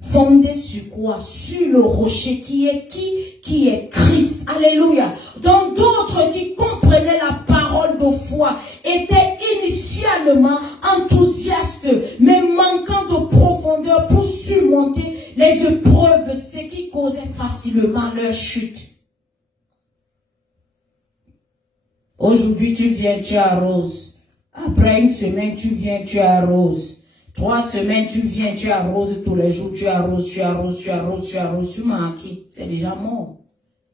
fondée sur quoi? Sur le rocher qui est qui? Qui est Christ. Alléluia. Donc d'autres qui comprenaient la parole de foi étaient initialement enthousiastes, mais manquant de profondeur pour surmonter les épreuves, ce qui causait facilement leur chute. Aujourd'hui, tu viens, tu arroses. Après une semaine, tu viens, tu arroses. 3 semaines, tu viens, tu arroses tous les jours, tu arroses, tu marqué. C'est déjà mort.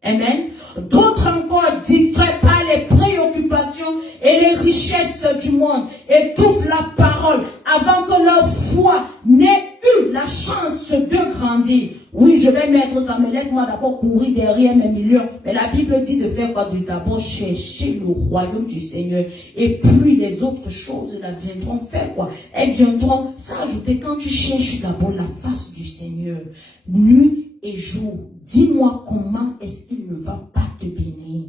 Amen. D'autres encore, distraits par les préoccupations et les richesses du monde, étouffent la parole avant que leur foi n'ait eu la chance de grandir. Oui, je vais mettre ça, mais laisse-moi d'abord courir derrière mes millions. Mais la Bible dit de faire quoi? De d'abord chercher le royaume du Seigneur. Et puis les autres choses là viendront faire quoi? Elles viendront s'ajouter quand tu cherches d'abord la face du Seigneur. Nuit et jour. Dis-moi comment est-ce qu'il ne va pas te bénir.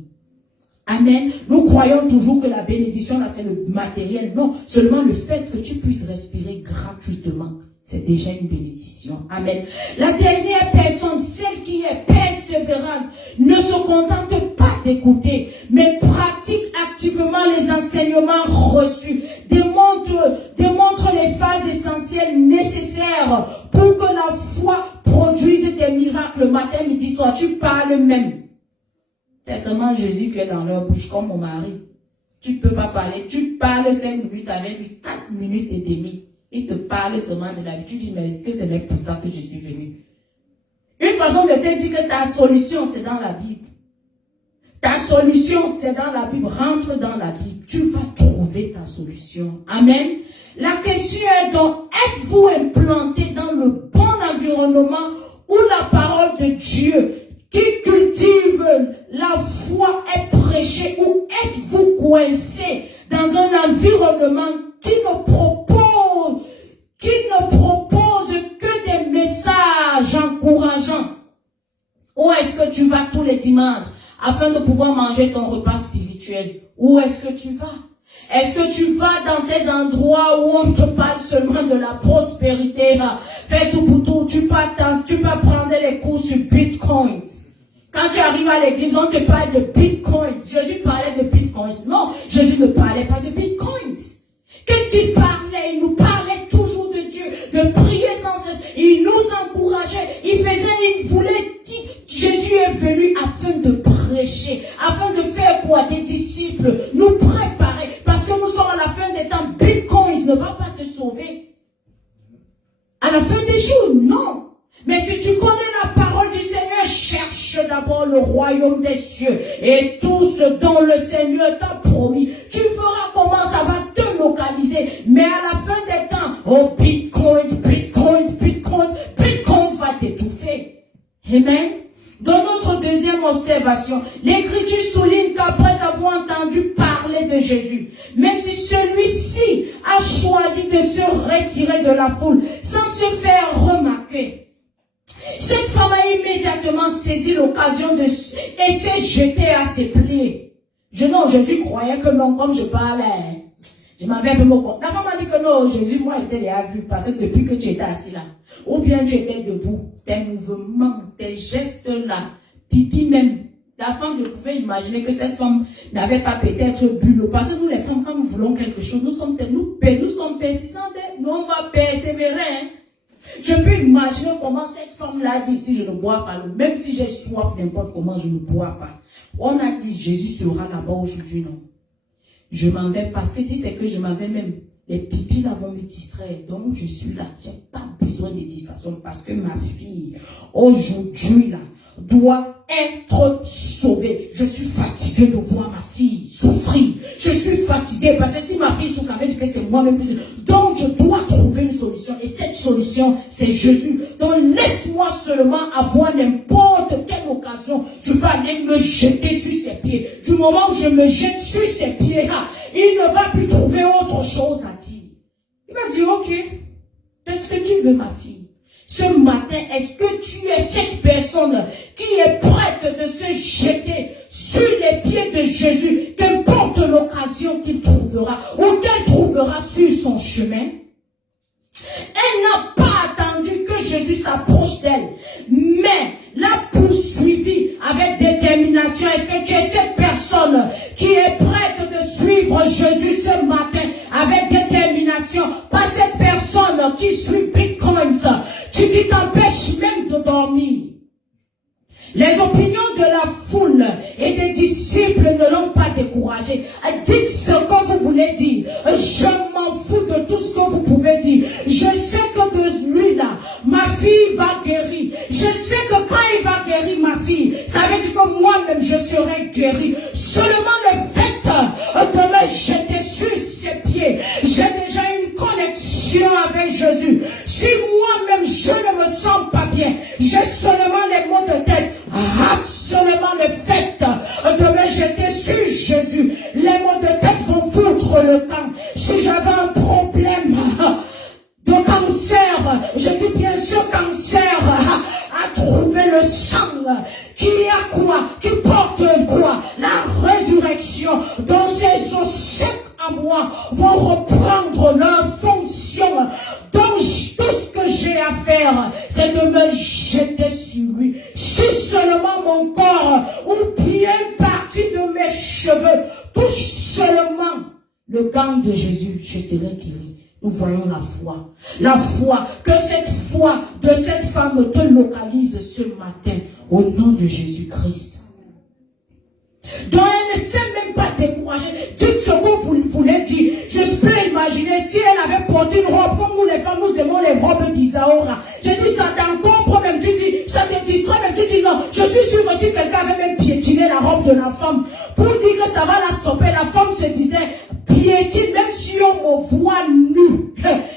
Amen. Nous croyons toujours que la bénédiction là c'est le matériel. Non, seulement le fait que tu puisses respirer gratuitement. C'est déjà une bénédiction. Amen. La dernière personne, celle qui est persévérante, ne se contente pas d'écouter, mais pratique activement les enseignements reçus. Démontre les phases essentielles nécessaires pour que la foi produise des miracles. Matin, midi, soir, tu parles même. C'est seulement Jésus qui est dans leur bouche, comme mon mari. Tu ne peux pas parler. Tu parles 5 minutes avec lui, 4 minutes et demie. Il te parle seulement de la vie. Tu dis, mais est-ce que c'est même pour ça que je suis venu? Une façon de te dire que ta solution, c'est dans la Bible. Ta solution, c'est dans la Bible. Rentre dans la Bible. Tu vas trouver ta solution. Amen. La question est donc, êtes-vous implanté dans le bon environnement où la parole de Dieu qui cultive la foi est prêchée, ou êtes-vous coincé dans un environnement qui ne propose que des messages encourageants? Où est-ce que tu vas tous les dimanches afin de pouvoir manger ton repas spirituel? Où est-ce que tu vas? Est-ce que tu vas dans ces endroits où on te parle seulement de la prospérité? Fais tout pour tout, tu peux prendre les cours sur Bitcoin. Quand tu arrives à l'église, on te parle de Bitcoin. Jésus parlait de Bitcoin. Non, Jésus ne parlait pas de Bitcoin. Qu'est-ce qu'il parlait? Il nous parlait toujours de Dieu, de prier sans cesse. Il nous encourageait. Jésus est venu afin de prêcher, afin de faire quoi? Des disciples, nous préparer. Parce que nous sommes à la fin des temps. Bitcoin ne va pas te sauver. À la fin des jours, non. Mais si tu connais la parole du Seigneur, cherche d'abord le royaume des cieux et tout ce dont le Seigneur t'a promis. Tu verras comment ça va te localiser. Mais à la fin des temps, oh Bitcoin va t'étouffer. Amen. Dans notre deuxième observation, l'Écriture souligne qu'après avoir entendu parler de Jésus, même si celui-ci a choisi de se retirer de la foule sans se faire remarquer, cette femme a immédiatement saisi l'occasion et s'est jetée à ses pieds. Jésus croyait que non, comme je parlais, Je m'avais un peu mon compte. La femme m'a dit que non, Jésus, moi, je t'ai déjà vu parce que depuis que tu étais assis là, ou bien tu étais debout, tes mouvements, tes gestes là, pipi même. La femme, je pouvais imaginer que cette femme n'avait pas peut-être bu l'eau. Parce que nous, les femmes, quand nous voulons quelque chose, nous sommes persistants, nous, on va persévérer. Hein. Je peux imaginer comment cette femme-là dit, si je ne bois pas l'eau, même si j'ai soif, n'importe comment, je ne bois pas. On a dit, Jésus sera là-bas aujourd'hui, non. Je m'en vais parce que si c'est que je m'en vais même, les pipis là vont me distraire. Donc, je suis là. Je n'ai pas besoin de distraction parce que ma fille, aujourd'hui là, doit être sauvée. Je suis fatigué de voir ma fille souffrir. Je suis fatigué parce que si ma fille souffre, ça veut dire que c'est moi-même. Donc, je dois trouver une solution. Et cette solution, c'est Jésus. Donc, laisse-moi seulement avoir n'importe quelle occasion. Je vais aller me jeter sur ses pieds. Du moment où je me jette sur ses pieds, là, il ne va plus trouver autre chose à dire. Il va dire, ok, qu'est-ce que tu veux, ma fille? Ce matin, est-ce que tu es cette personne qui est prête de se jeter sur les pieds de Jésus, qu'importe l'occasion qu'il trouvera ou qu'elle trouvera sur son chemin? Elle n'a pas attendu que Jésus s'approche d'elle, mais l'a poursuivi avec détermination. Est-ce que tu es cette personne qui est prête de suivre Jésus ce matin avec détermination? Pas cette personne qui suit bitcoins, qui t'empêche même de dormir. Les opinions de la foule et des disciples ne l'ont pas découragé. Dites ce que vous voulez dire. Je m'en fous de tout ce que vous pouvez dire. Je sais que de lui là, ma fille va guérir. Je sais que quand il va guérir ma fille, ça veut dire que moi-même je serai guéri. Seulement le fait de me jeter sur ses pieds, j'ai déjà une connexion avec Jésus. Si moi-même je ne me sens pas bien, j'ai seulement les mots de tête. Seulement le fait de me jeter sur Jésus, les mots de tête vont foutre le camp. Si j'avais un problème de cancer, je dis bien ce cancer a trouvé le sang qui a quoi, qui porte quoi, la résurrection. Dans ces os secs à moi vont reprendre leur fonction. Donc tout ce que j'ai à faire, c'est de me jeter sur lui. Si seulement mon corps ou bien une partie de mes cheveux touche seulement le gant de Jésus, je serai guéri. Nous voyons la foi. La foi, que cette foi de cette femme te localise ce matin au nom de Jésus-Christ. Donc elle ne s'est même pas découragée. Dites ce que vous voulez dire. Je peux imaginer si elle avait porté une robe, comme nous les femmes, nous aimons les robes d'Isaora. J'ai dit ça t'encombre même, tu dis, ça te distrait même, tu dis non. Je suis sûr que si quelqu'un avait même piétiné la robe de la femme, pour dire que ça va la stopper, la femme se disait, piétine, même si on me voit nu.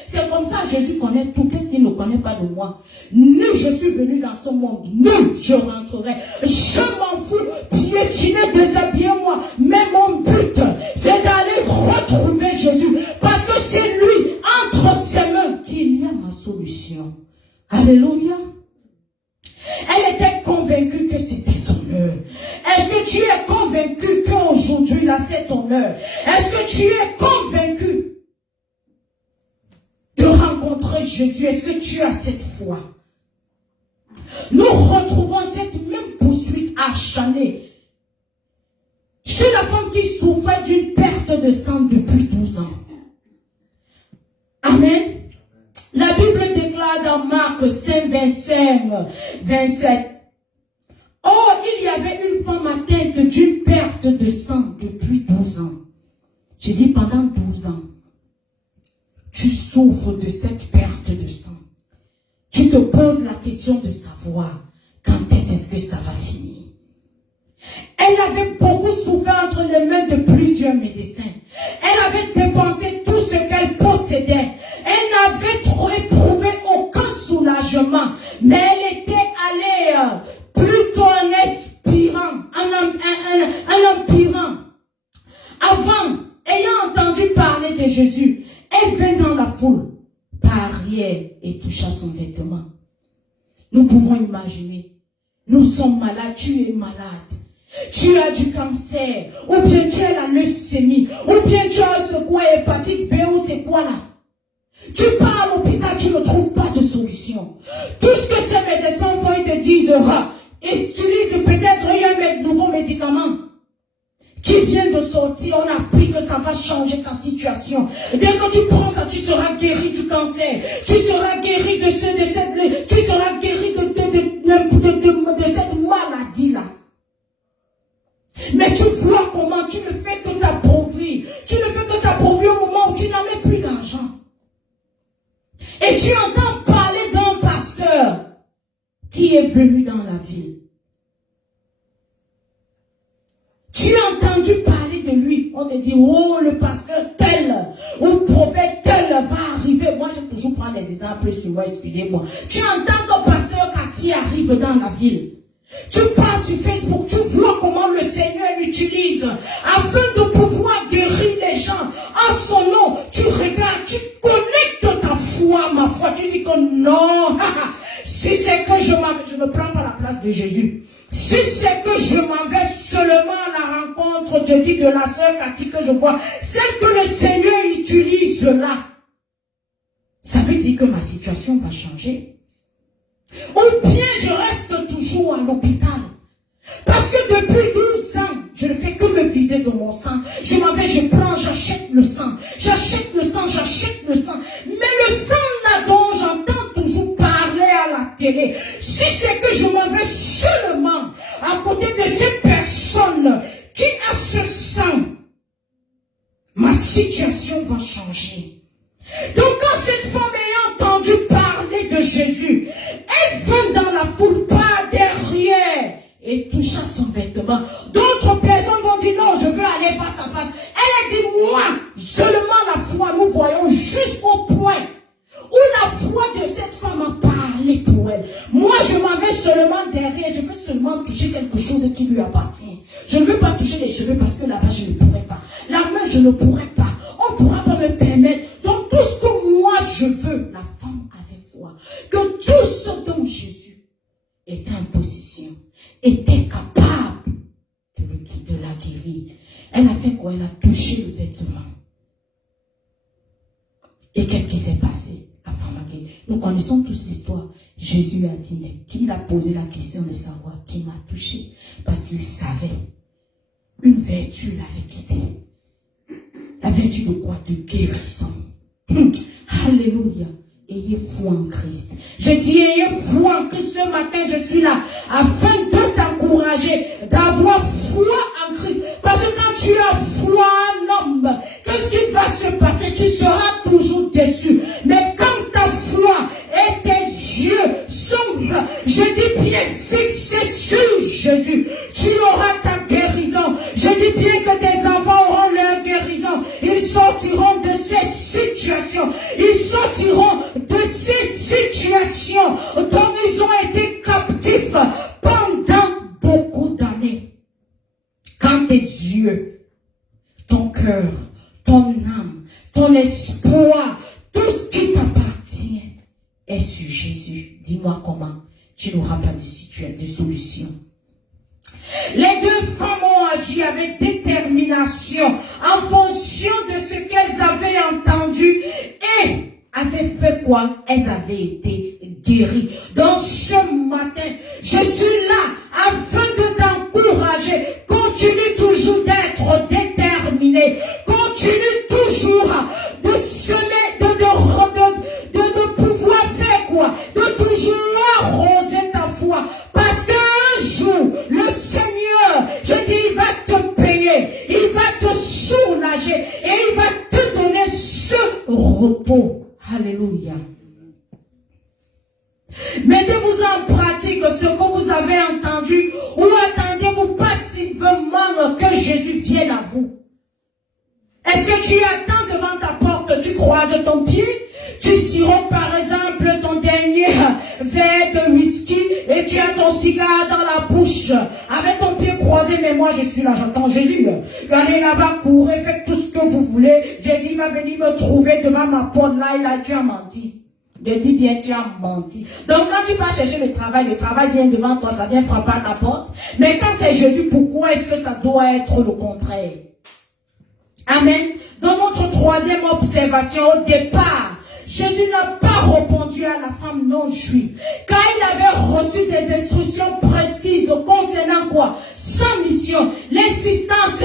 C'est comme ça, Jésus connaît tout. Qu'est-ce qu'il ne connaît pas de moi? Nu, je suis venu dans ce monde. Nu, je rentrerai. Je m'en fous. Piétiner, déshabiller-moi. Mais mon but, c'est d'aller retrouver Jésus. Parce que c'est lui, entre ses mains, qu'il y a ma solution. Alléluia. Elle était convaincue que c'était son heure. Est-ce que tu es convaincu qu'aujourd'hui, là, c'est ton heure? Est-ce que tu es convaincu de rencontrer Jésus? Est-ce que tu as cette foi? Nous retrouvons cette même poursuite acharnée chez la femme qui souffrait d'une perte de sang depuis 12 ans. Amen. La Bible déclare dans Marc 5, 25, 27. Oh, il y avait une femme atteinte d'une perte de sang depuis 12 ans. J'ai dit pendant 12 ans. Tu souffres de cette perte de sang. Tu te poses la question de savoir quand est-ce que ça va finir. Elle avait beaucoup souffert entre les mains de plusieurs médecins. Elle avait dépensé tout ce qu'elle possédait. Elle n'avait trop éprouvé aucun soulagement. Mais elle était allée plutôt en expirant, en empirant. Avant, ayant entendu parler de Jésus, elle vint dans la foule, par arrière, et toucha son vêtement. Nous pouvons imaginer, nous sommes malades, tu es malade. Tu as du cancer, ou bien tu as la leucémie, ou bien tu as ce quoi, hépatite B, ou c'est quoi là? Tu pars à l'hôpital, tu ne trouves pas de solution. Tout ce que ces médecins font, ils te disent, utilise peut-être un nouveau médicament qui vient de sortir, on a appris que ça va changer ta situation. Dès que tu prends ça, tu seras guéri du cancer, tu seras guéri tu seras guéri de cette maladie-là. Mais tu vois comment tu ne fais que t'appauvrir. Tu ne fais que t'appauvrir au moment où tu n'as même plus d'argent. Et tu entends parler d'un pasteur qui est venu dans la ville. Tu as entendu parler de lui. On te dit, oh, le pasteur tel, ou le prophète tel va arriver. Moi, j'aime toujours prendre des exemples souvent, excusez-moi. Tu entends que pasteur Cathy arrive dans la ville. Tu passes sur Facebook, tu vois comment le Seigneur l'utilise afin de pouvoir guérir les gens. En son nom, tu regardes, tu connectes ta foi, ma foi. Tu dis que non, si c'est que je ne prends pas la place de Jésus. Si c'est que je m'en vais seulement à la rencontre, je dis de la sœur Cathy que je vois, celle que le Seigneur utilise là, ça veut dire que ma situation va changer. Ou bien je reste toujours à l'hôpital. Parce que depuis 12 ans, je ne fais que me vider de mon sang. Je m'en vais, je prends, j'achète le sang. J'achète le sang, j'achète le sang. Mais le sang là dont j'entends toujours parler à la télé, si c'est que je m'en vais seulement à côté de cette personne qui a ce sang, ma situation va changer. Donc quand cette femme ayant entendu parler de Jésus, elle vint dans la foule pas derrière et toucha son vêtement. D'autres personnes vont dire non, je veux aller face à face. Elle a dit moi, seulement la foi, nous voyons jusqu'au point où la foi de cette femme a parlé pour elle. Moi je m'en vais seulement derrière, je veux seulement toucher quelque chose qui lui appartient. Je ne veux pas toucher les cheveux parce que là-bas je ne pourrais pas. La main je ne pourrais pas. On ne pourra pas me permettre. Donc tout ce que moi je veux, la femme avait foi. Que tout ce dont Jésus était en possession, était capable de la guérir. Elle a fait quoi? Elle a touché le vêtement. Et qu'est-ce qui s'est passé? La femme a guéri. Nous connaissons tous l'histoire. Jésus a dit, mais qui a posé la question de savoir qui m'a touché? Parce qu'il savait. Une vertu l'avait quitté. La vertu de quoi? De guérison. Alléluia. Ayez foi en Christ. Je dis ayez foi en Christ. Ce matin, je suis là afin de t'encourager d'avoir foi en Christ. Parce que quand tu as foi en homme, qu'est-ce qui va se passer? Tu seras toujours déçu. Mais quand ta foi et tes yeux sont, je dis bien, fixés sur Jésus, tu auras ta guérison. Je dis bien que tes enfants auront leur guérison. Ils sortiront de ces situations. Ils sortiront de ces situations dont ils ont été captifs pendant beaucoup d'années. Quand tes yeux, ton cœur, ton âme, ton espoir, tout ce qui t'appartient est sur Jésus, dis-moi comment tu n'auras pas de solution. Les deux femmes ont agi avec détermination en fonction de ce qu'elles avaient entendu et avaient fait quoi? Elles avaient été guéries. Donc ce matin, je suis là afin de t'encourager. Continue toujours d'être déterminé. Continue toujours de semer, de pouvoir faire quoi? De toujours arroser ta foi. Parce qu'un jour, le Seigneur, je dis, il va te payer, il va te soulager et il va te donner ce repos. Alléluia. Mettez-vous en pratique ce que vous avez entendu ou attendez-vous passivement que Jésus vienne à vous. Est-ce que tu attends devant ta porte, tu croises ton pied, tu sirotes par exemple ton dernier verre de whisky et tu as ton cigare dans la bouche avec ton pied croisé, mais moi je suis là, j'entends Jésus. Allez là-bas, courez, faites tout ce que vous voulez. Jésus va venir me trouver devant ma porte là, il a dû menti. de dire bien tu as menti. Donc quand tu vas chercher le travail vient devant toi, ça vient frapper à ta porte. Mais quand c'est Jésus, pourquoi est-ce que ça doit être le contraire? Amen. Dans notre troisième observation, au départ, Jésus n'a pas répondu à la femme non juive, car il avait reçu des instructions précises concernant quoi? Sa mission, l'insistance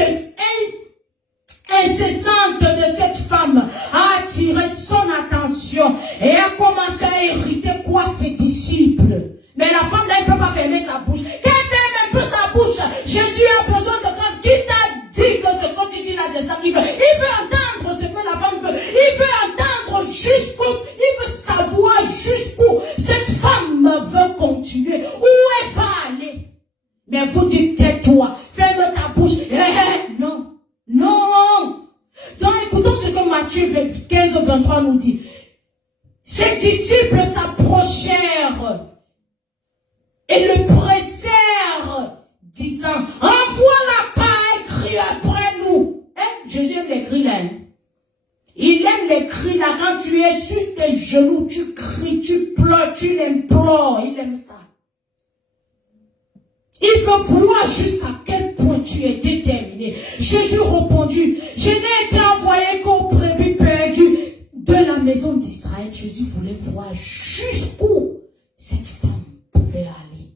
incessante de cette femme a attiré son attention et a commencé à irriter quoi? Ses disciples. Mais la femme là, elle ne peut pas fermer sa bouche. Qu'elle ferme un peu sa bouche. Jésus a besoin de quand qui t'a dit que ce que tu dis là, c'est ça qu'il veut. Il veut entendre ce que la femme veut. Il veut entendre jusqu'où, il veut savoir jusqu'où cette femme veut continuer. Où elle va aller. Mais vous dites, tais-toi, ferme ta bouche. Non. Non. Donc écoutons ce que Matthieu 15 23 nous dit. Ses disciples s'approchèrent et le pressèrent, disant, envoie-la car elle crie après nous. Jésus aime les cris là. Il aime les cris là. Quand tu es sur tes genoux, tu cries, tu pleures, tu l'implores. Il aime ça. Il veut voir jusqu'à quel point tu es déterminé. Jésus répondit, je n'ai été envoyé qu'aux brebis perdues de la maison d'Israël. Jésus voulait voir jusqu'où cette femme pouvait aller.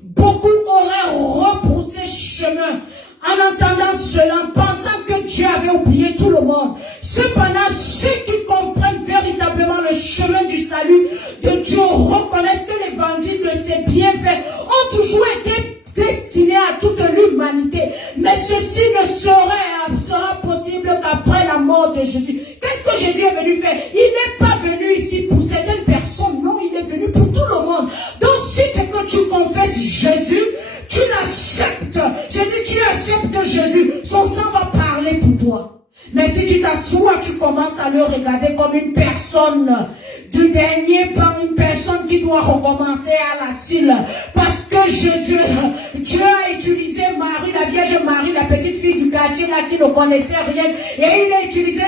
Beaucoup auraient rebroussé chemin en entendant cela, pensant que Dieu avait oublié tout le monde. Cependant, ceux qui comprennent véritablement le chemin du salut de Dieu reconnaissent que l'évangile de ses bienfaits ont toujours été destinés à toute l'humanité. Mais ceci ne sera possible qu'après la mort de Jésus. Qu'est-ce que Jésus est venu faire? Il n'est pas venu ici pour certaines personnes, non, il est venu pour tout le monde. Donc si c'est que tu confesses Jésus, tu l'acceptes. J'ai dit tu acceptes Jésus, son sang va parler pour toi. Mais si tu t'assois, tu commences à le regarder comme une personne du dernier plan, une personne qui doit recommencer à l'asile. Parce que Jésus, Dieu a utilisé Marie, la Vierge Marie, la petite fille du quartier là qui ne connaissait rien. Et il a utilisé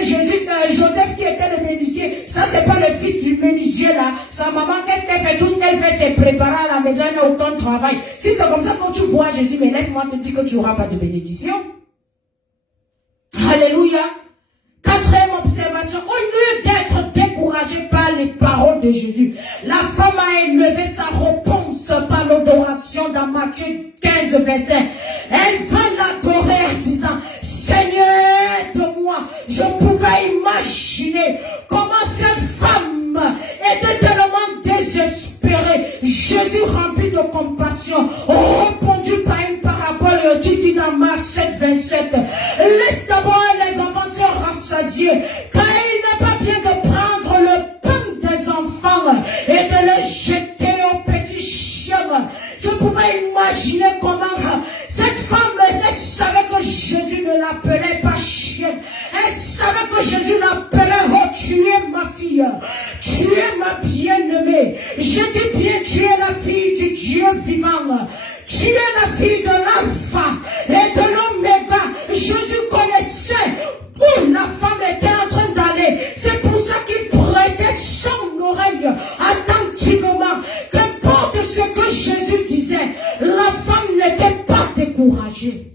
Joseph qui était le menuisier. Ça c'est pas le fils du menuisier là. Sa maman, qu'est-ce qu'elle fait? Tout ce qu'elle fait c'est préparer à la maison, elle n'a aucun travail. Si c'est comme ça quand tu vois Jésus, mais laisse-moi te dire que tu n'auras pas de bénédiction. Alléluia. Quatrième observation, au lieu d'être découragé par les paroles de Jésus, la femme a élevé sa réponse par l'adoration dans Matthieu 15, verset. Elle va l'adorer en disant, Seigneur, aide-moi. Je pouvais imaginer comment cette femme était tellement désespérée. Jésus, rempli de compassion, répondu par une parabole qui dit dans Marc 7, 27, laisse d'abord les enfants se rassasier, car il n'est pas bien de prendre le pain des enfants et de le jeter aux petits chiens. Je pouvais imaginer comment cette femme, elle savait que Jésus ne l'appelait pas chienne. Elle savait que Jésus l'appelait, oh tu es ma fille, tu es ma bien-aimée. Je dis bien, tu es la fille du Dieu vivant. Tu es la fille de l'Alpha et de l'Oméga. Jésus connaissait où la femme était en train d'aller. C'est pour ça qu'il prêtait son oreille attentivement. Qu'importe ce que Jésus disait, la femme n'était pas découragée.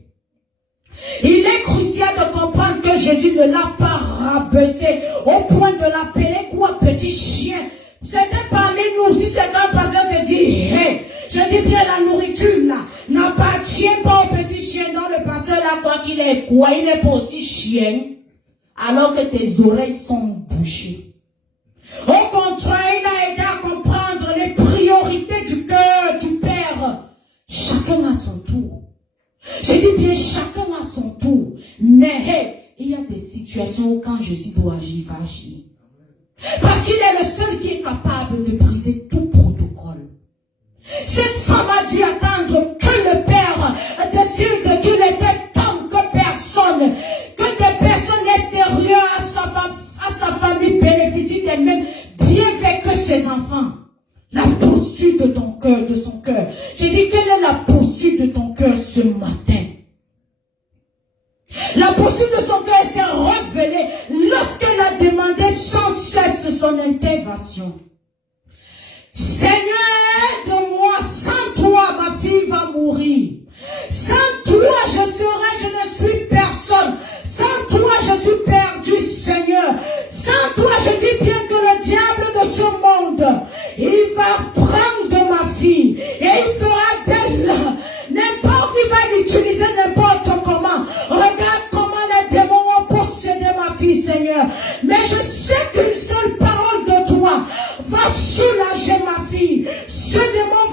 Il est crucial de comprendre que Jésus ne l'a pas rabaissé au point de l'appeler quoi, petit chien. C'était parmi nous, si c'est un pasteur te dit, hey, je dis bien la nourriture là, n'appartient pas au petit chien. Dans le pasteur là, quoi qu'il est quoi, il n'est pas aussi chien, alors que tes oreilles sont bouchées. Au contraire, il a aidé à comprendre les priorités du cœur du Père. Chacun à son tour. Je dis bien chacun à son tour. Mais hey, il y a des situations où quand Jésus doit agir, il va agir. Parce qu'il est le seul qui est capable de briser tout protocole. Cette femme a dû attendre que le Père décide qu'il était tant que personne, que des personnes extérieures à sa famille bénéficient des mêmes bienfaits que ses enfants. La posture de ton cœur, de son cœur. J'ai dit, quelle est la posture de ton cœur ce matin? La posture de son cœur s'est révélée lorsqu'elle a demandé sans cesse son intervention. Seigneur, aide-moi. Sans toi, ma fille va mourir. Sans toi, je ne suis personne. Sans toi, je suis perdu, Seigneur. Sans toi, je dis bien que le diable de ce monde, il va prendre ma fille et il fera d'elle n'importe, il va l'utiliser n'importe comment. Regarde comment les démons ont possédé ma fille, Seigneur. Mais je sais qu'une seule parole de toi va soulager ma fille. Ce démon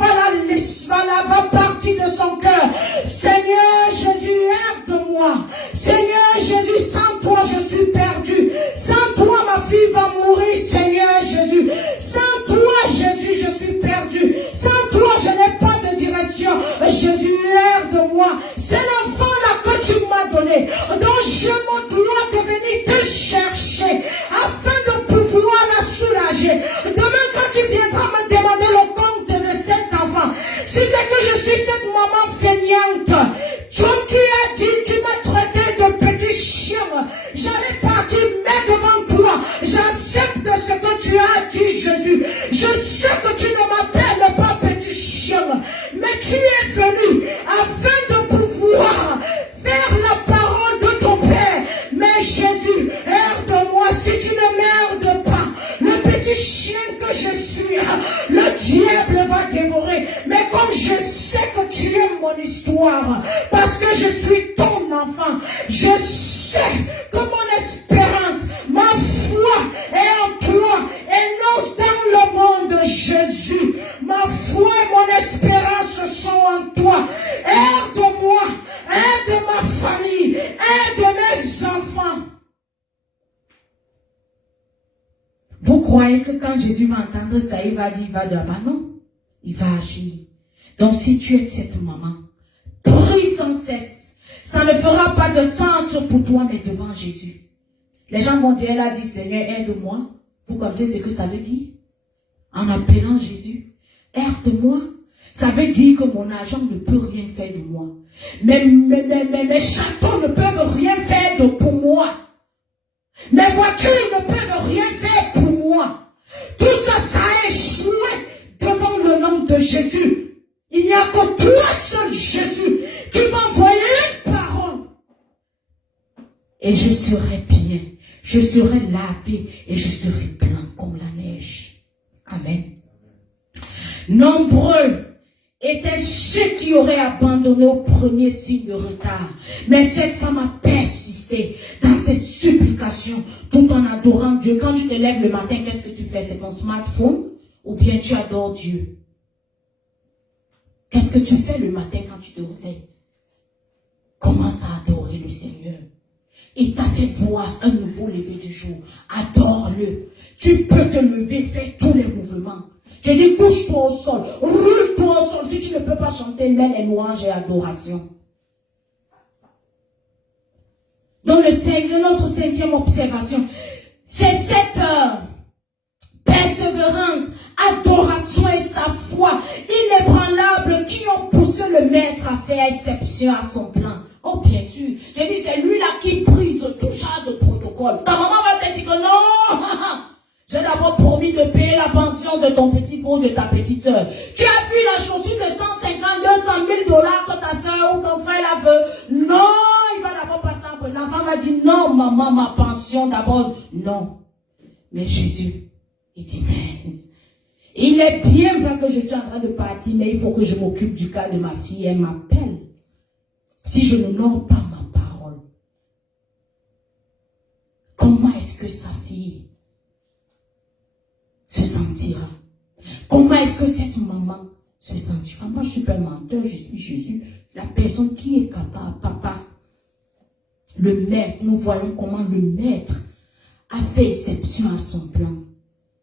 va partir de son cœur. Seigneur Jésus, aide-moi. Seigneur Jésus, sans toi je suis perdu. Sans toi ma fille va mourir, Seigneur Jésus. Sans toi Jésus, je suis perdu. Sans toi je n'ai pas de direction. Jésus, aide-moi. C'est l'enfant là que tu m'as donné, dont je me dois de venir te chercher afin de pouvoir la soulager. Demain quand tu viendras me demander le compte de cet enfant, si c'est que je suis cette maman feignante, tu as dit, tu m'as traité de petit chien, j'allais partir, mais devant toi, j'accepte ce que tu as dit, Jésus. Je sais que tu ne m'appelles pas petit chien, mais tu es venu afin de pouvoir faire la parole de ton Père. Mais Jésus, aide-moi. Si tu ne m'aides pas, le petit chien que je suis, le diable va dévorer. Mais comme je sais que tu aimes mon histoire, parce que je suis ton enfant, je sais que mon espérance, ma foi est en toi et non dans le monde, Jésus. Ma foi et mon espérance sont en toi. Aide-moi, aide ma famille, aide mes enfants. Vous croyez que quand Jésus va entendre ça, il va dire, il va dire, bah non, il va agir. Donc si tu es cette maman, prie sans cesse. Ça ne fera pas de sens pour toi, mais devant Jésus. Les gens vont dire, elle a dit, Seigneur, aide-moi. Vous comprenez ce que ça veut dire? En appelant Jésus, aide-moi. Ça veut dire que mon argent ne peut rien faire de moi. Mes chatons ne peuvent rien faire pour moi. Mes voitures ne peuvent rien faire pour moi. Tout ça, ça a échoué devant le nom de Jésus. Il n'y a que toi seul, Jésus, qui va envoyer une parole. Et je serai bien. Je serai lavé et je serai blanc comme la neige. Amen. Nombreux étaient ceux qui auraient abandonné au premier signe de retard. Mais cette femme a persisté dans ses supplications tout en adorant Dieu. Quand tu te lèves le matin, qu'est-ce que tu fais? C'est ton smartphone ou bien tu adores Dieu? Qu'est-ce que tu fais le matin quand tu te réveilles? Commence à adorer le Seigneur. Il t'a fait voir un nouveau lever du jour. Adore-le. Tu peux te lever, faire tous les mouvements. J'ai dit, couche-toi au sol, roule-toi au sol. Si tu ne peux pas chanter, mets les louanges et adoration. Donc notre cinquième observation, c'est cette persévérance, adoration et sa foi inébranlable qui ont poussé le maître à faire exception à son plan. Oh bien sûr, j'ai dit c'est lui là qui brise tout genre de protocole. Ta maman va te dire que non, j'ai d'abord promis de payer la pension de ton petit frère ou de ta petite soeur. Tu as vu la chaussure de 150, 200 000 dollars que ta soeur ou ton frère la veut? Non, il va d'abord passer un peu. L'enfant m'a dit non maman, ma pension d'abord. Non. Mais Jésus, il dit mais il est bien vrai que je suis en train de partir, mais il faut que je m'occupe du cas de ma fille. Elle m'appelle. Si je n'honore pas ma parole, comment est-ce que sa fille se sentira? Comment est-ce que cette maman se sentira? Moi, je suis pas un menteur, je suis Jésus, la personne qui est capable, papa. Le maître, nous voyons comment le maître a fait exception à son plan.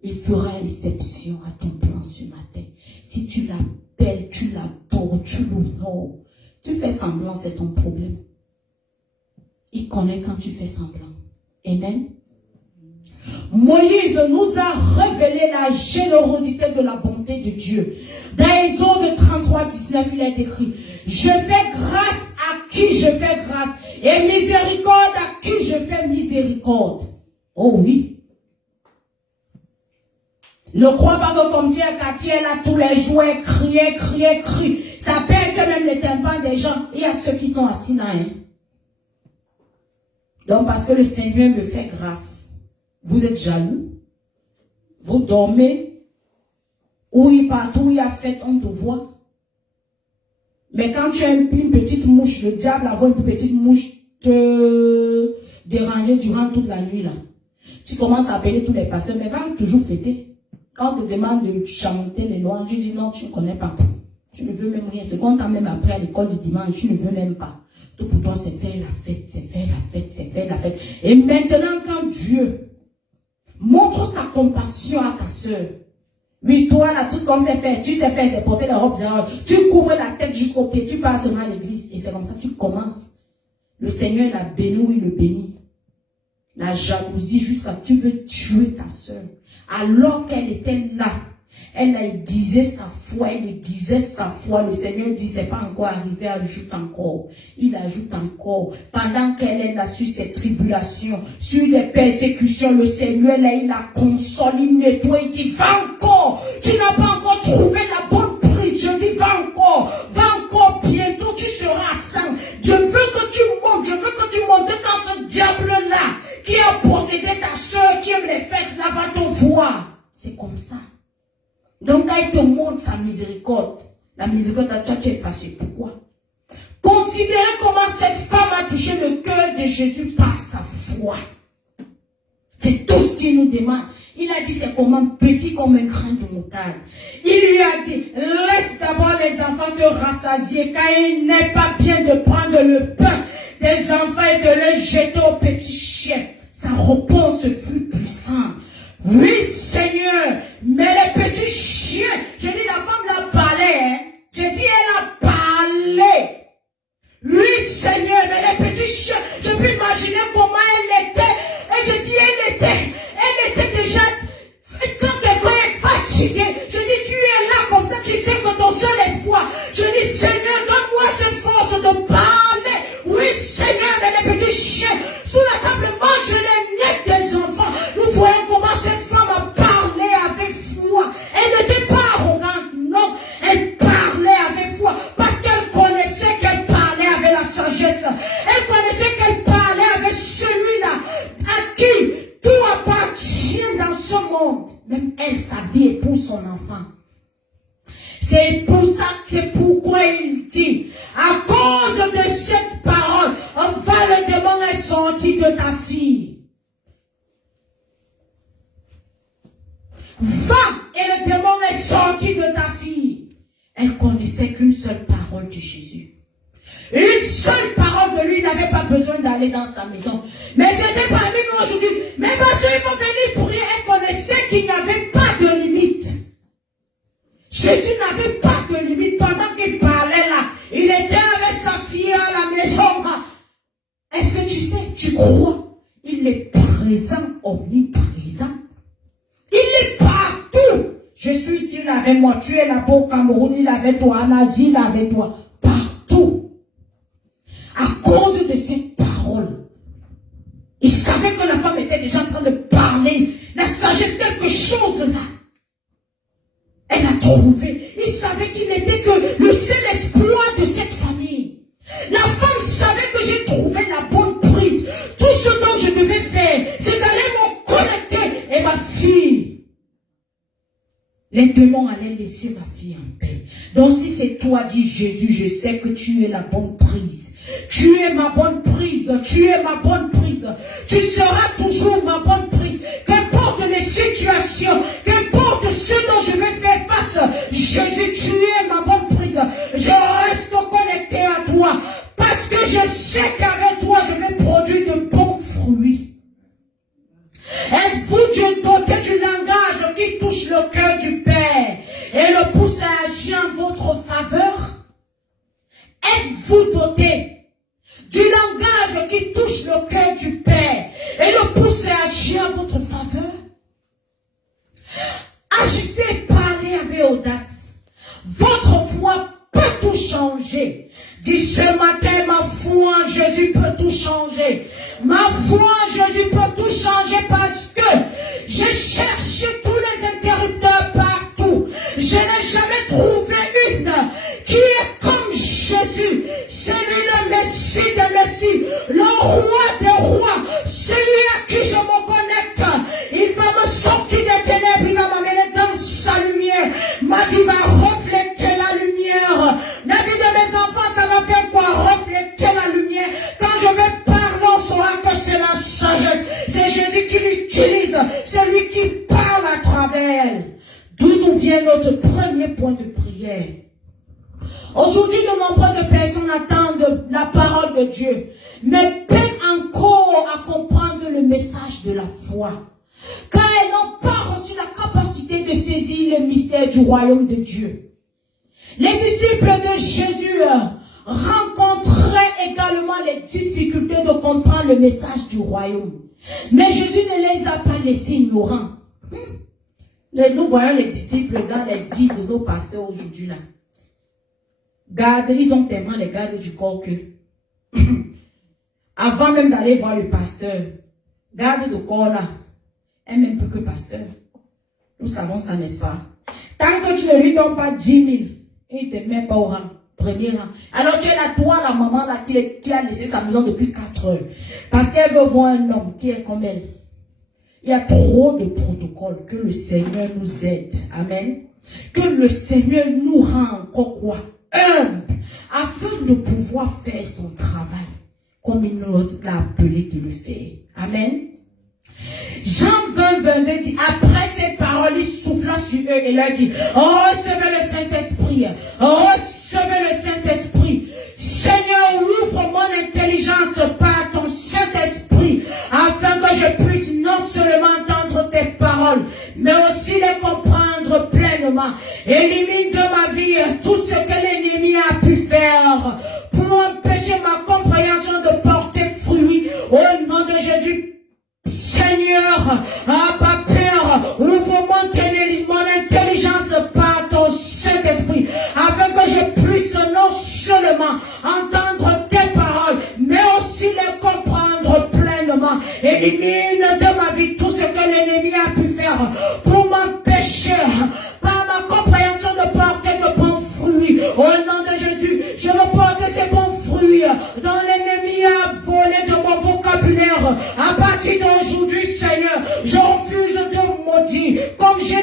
Il fera exception à ton plan ce matin. Si tu l'appelles, tu l'adores, tu l'honores, tu fais semblant, c'est ton problème. Il connaît quand tu fais semblant. Amen. Moïse nous a révélé la générosité de la bonté de Dieu. Dans Exode 33, 19, il est écrit, je fais grâce à qui je fais grâce et miséricorde à qui je fais miséricorde. Oh oui. Ne crois pas que comme tu es quartier là, tous les jouets crient. Ça perce même les tympans des gens. Il y a ceux qui sont assis là. Hein. Donc parce que le Seigneur me fait grâce. Vous êtes jaloux. Vous dormez. Partout où il y a fête, on te voit. Mais quand tu as une petite mouche, le diable a une petite mouche te déranger durant toute la nuit là. Tu commences à appeler tous les pasteurs, mais va toujours fêter. Quand on te demande de chanter les louanges, tu dis non, tu ne connais pas. Tu ne veux même rien. Ce qu'on t'a même appris à l'école du dimanche, tu ne veux même pas. Tout pour toi, c'est faire la fête, c'est faire la fête, c'est faire la fête. Et maintenant, quand Dieu montre sa compassion à ta soeur, oui, toi là, tout ce qu'on sait faire, tu sais faire, c'est porter la robe, tu couvres la tête jusqu'au pied, tu pars seulement à l'église. Et c'est comme ça que tu commences. Le Seigneur l'a béni, il le bénit. La jalousie jusqu'à tu veux tuer ta soeur. Alors qu'elle était là, elle aiguisait sa foi, Le Seigneur dit, c'est pas encore arrivé, elle ajoute encore. Il ajoute encore. Pendant qu'elle est là sur ses tribulations, sur des persécutions, le Seigneur là, il la console, il nettoie, il dit, va encore. Tu n'as pas encore trouvé la bonne prise. Je dis, va encore, bientôt tu seras saint. Je veux que tu montes, quand ce diable-là, qui a possédé ta soeur, qui aime les fêtes, là, va te voir. C'est comme ça. Donc, là, il te montre sa miséricorde. La miséricorde à toi, tu es fâché. Pourquoi? Considérez comment cette femme a touché le cœur de Jésus par sa foi. C'est tout ce qu'il nous demande. Il a dit, c'est comme un petit comme un grain de moutarde. Il lui a dit, laisse d'abord les enfants se rassasier, car il n'est pas bien de prendre le pain des enfants et de les jeter aux petits chiens. Sa réponse fut puissante. Oui, Seigneur, mais les petits chiens, je dis, la femme l'a parlé, hein. Je dis, elle a parlé. Oui, Seigneur, mais les petits chiens, je peux imaginer comment elle était. Et je dis, elle était déjà, quand quelqu'un est fatigué, je dis, tu es là comme ça, tu sais que ton seul espoir. Je dis, Seigneur, donne-moi cette force de parler. Oui, Seigneur, mais les petits chiens, sous la table mange les miettes des enfants. Nous voyons comment cette femme a parlé avec foi. Elle n'était pas arrogante, non. Elle parlait avec foi parce qu'elle connaissait qu'elle parlait avec la sagesse. Elle connaissait qu'elle parlait avec celui-là à qui tout appartient dans ce monde. Même elle, sa vie est pour son enfant. C'est pour ça, c'est pourquoi il dit, à cause de cette parole, enfin le démon est sorti de ta fille. Va, et le démon est sorti de ta fille. Elle connaissait qu'une seule parole de Jésus. Une seule parole de lui, n'avait pas besoin d'aller dans sa maison. Mais c'était parmi nous aujourd'hui. Mais parce qu'il faut venir prier, elle connaissait qu'il n'y avait pas de limite. Jésus n'avait pas de limite pendant qu'il parlait là. Il était avec sa fille à la maison. Est-ce que tu sais, tu crois? Il est présent, omniprésent. Il est partout. Je suis ici, il est avec moi. Tu es là-bas au Cameroun, il est avec toi. En Asie, il est avec toi. Partout. À cause de cette parole. Il savait que la femme était déjà en train de parler. La sagesse, quelque chose là. Elle a trouvé. Il savait qu'il n'était que le seul espoir de cette famille. La femme savait que j'ai trouvé la bonne prise. Tout ce dont je devais faire, c'est d'aller me connecter. Et ma fille, les démons allaient laisser ma fille en paix. Donc si c'est toi, dit Jésus, je sais que tu es la bonne prise. Tu es ma bonne prise. Tu es ma bonne prise. Tu seras toujours ma bonne prise. Qu'importe les situations, qu'importe ce dont je vais faire face, Jésus, tu es ma bonne prise. Je reste connecté à toi. Parce que je sais qu'avec toi, je vais produire de bons fruits. Êtes-vous doté du langage qui touche le cœur du Père et le pousse à agir en votre faveur? Êtes-vous doté du langage qui touche le cœur du Père et le pousse à agir en votre faveur? Agissez et parlez avec audace. Votre foi peut tout changer. Dis ce matin, ma foi en Jésus peut tout changer. Ma foi en Jésus peut tout changer parce que j'ai cherché tous les interrupteurs Aujourd'hui, de nombreuses personnes attendent la parole de Dieu, mais peinent encore à comprendre le message de la foi, car elles n'ont pas reçu la capacité de saisir le mystère du royaume de Dieu. Les disciples de Jésus rencontraient également les difficultés de comprendre le message du royaume, mais Jésus ne les a pas laissés ignorants. Nous voyons les disciples dans les vies de nos pasteurs aujourd'hui là. Ils ont tellement les gardes du corps que avant même d'aller voir le pasteur, garde de corps là, est même peu que pasteur. Nous savons ça, n'est-ce pas? Tant que tu ne lui donnes pas 10 000, il ne te met pas au rang, premier rang. Alors tu es là, toi, la maman là, qui a laissé sa maison depuis 4 heures. Parce qu'elle veut voir un homme qui est comme elle. Il y a trop de protocoles. Que le Seigneur nous aide. Amen. Que le Seigneur nous rend encore quoi? Humble. Afin de pouvoir faire son travail. Comme il nous l'a appelé de le faire. Amen. Jean 20, 22 dit, après ces paroles, il souffla sur eux et leur dit, recevez le Saint-Esprit. Recevez le Saint-Esprit. Seigneur, ouvre mon intelligence par ton Saint-Esprit, afin que je puisse non seulement entendre tes paroles, mais aussi les comprendre pleinement. Élimine de ma vie tout ce que l'ennemi a pu faire pour empêcher ma compréhension de porter fruit. Au nom de Jésus, Seigneur, pas peur, ouvre mon intelligence par ton Saint-Esprit, afin que je puisse non seulement entendre tes paroles, mais aussi les comprendre pleinement. Élimine de ma vie tout ce que l'ennemi a pu faire pour m'empêcher, par ma compréhension, de porter de bons fruits. Au nom de Jésus, je veux porter ces bons fruits dont l'ennemi a volé de mon vocabulaire. À partir d'aujourd'hui, Seigneur, je refuse de maudire. Comme je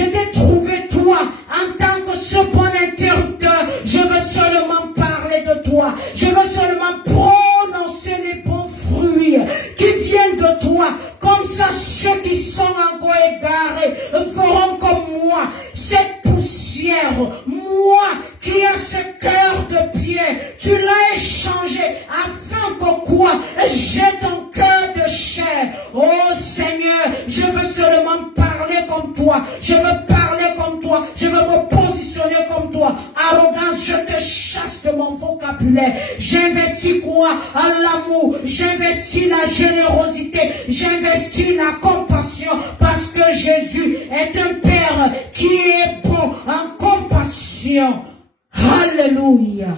t'ai trouvé toi en tant que ce bon interrupteur. Je veux seulement parler de toi. Je veux seulement prononcer les bons fruits qui viennent de toi. Comme ça, ceux qui sont encore égarés feront comme moi. Cette poussière, moi qui ai ce cœur de pierre, tu l'as échangé afin que quoi? J'ai ton cœur de chair. Oh Seigneur, je veux seulement parler comme toi. Je veux parler comme toi. Je veux me positionner comme toi. Arrogance, je te chasse de mon vocabulaire. J'investis quoi? À l'amour. J'investis la générosité. J'investis la compassion. Parce que Jésus est un Père qui est bon en compassion. Alléluia.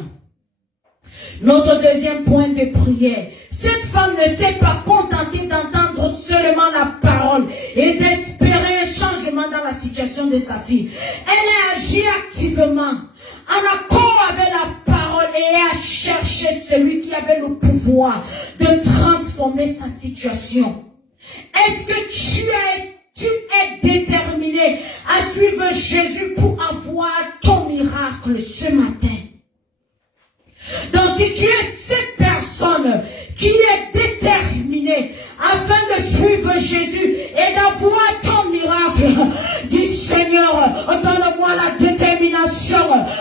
Notre deuxième point de prière. Cette femme ne s'est pas contentée d'entendre seulement la parole et d'espérer un changement dans la situation de sa fille. Elle a agi activement en accord avec la parole et a cherché celui qui avait le pouvoir de transformer sa situation. Est-ce que tu es déterminé à suivre Jésus pour avoir ton miracle ce matin? Donc si tu es cette personne qui est déterminée afin de suivre Jésus et d'avoir ton miracle, dis Seigneur, donne-moi la détermination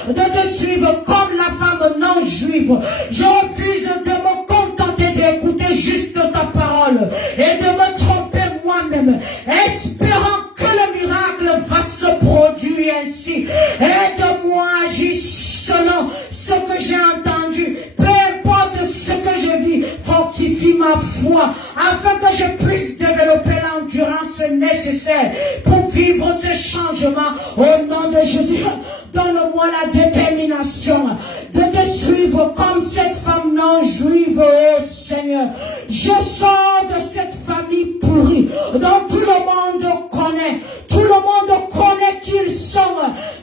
de te suivre comme la femme non juive. Je refuse de me contenter d'écouter juste ta parole et de me tromper moi-même, espérant que le miracle va se produire ainsi. Aide-moi à agir selon ce que j'ai entendu, peu importe ce que je vis, fortifie ma foi, afin que je puisse développer l'endurance nécessaire pour vivre ce changement. Au nom de Jésus, donne-moi la détermination de te suivre comme cette femme non juive, oh Seigneur. Je sors de cette famille pourrie dont tout le monde connaît. Tout le monde connaît qui ils sont.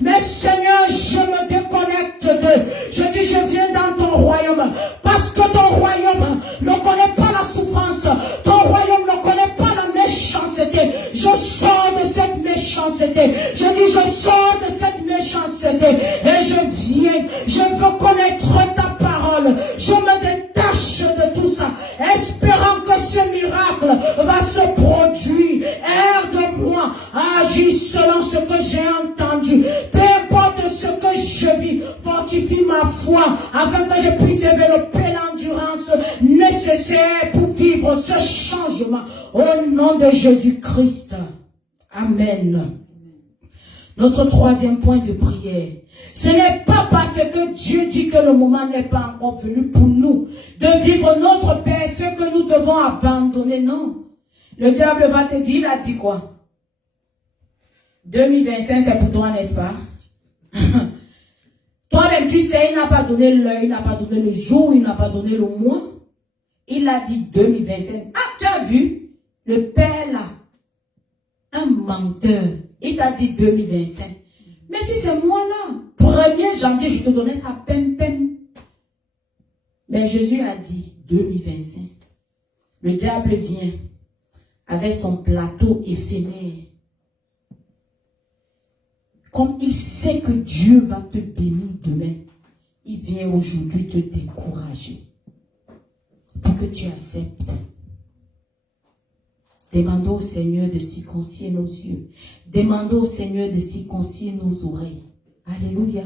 Mais Seigneur, je me déconnecte d'eux. Je dis, je viens dans ton royaume. Parce que ton royaume ne connaît pas la souffrance. Ton royaume ne connaît pas la méchanceté. Je sors de cette méchanceté. Je dis, je sors de cette méchanceté. Et je viens. Je veux connaître ta parole. Je me détache de tout ça. Espérant que ce miracle va se produire. Aide-moi à agir selon ce que j'ai entendu. Peu importe ce que je vis. puisse développer l'endurance nécessaire pour vivre ce changement. Au nom de Jésus-Christ. Amen. Notre troisième point de prière. Ce n'est pas parce que Dieu dit que le moment n'est pas encore venu pour nous de vivre notre paix, ce que nous devons abandonner, non. Le diable va te dire, il a dit quoi? 2025, c'est pour toi, n'est-ce pas? Toi-même, tu sais, il n'a pas donné l'heure, il n'a pas donné le jour, il n'a pas donné le mois. Il a dit 2025. Ah, tu as vu? Le père là, un menteur, il t'a dit 2025. Mais si c'est moi là, 1er janvier, je te donnais ça, pem. Mais Jésus a dit 2025. Le diable vient avec son plateau éphémère. Comme il sait que Dieu va te bénir demain, il vient aujourd'hui te décourager pour que tu acceptes. Demandons au Seigneur de circoncire nos yeux. Demandons au Seigneur de circoncire nos oreilles. Alléluia.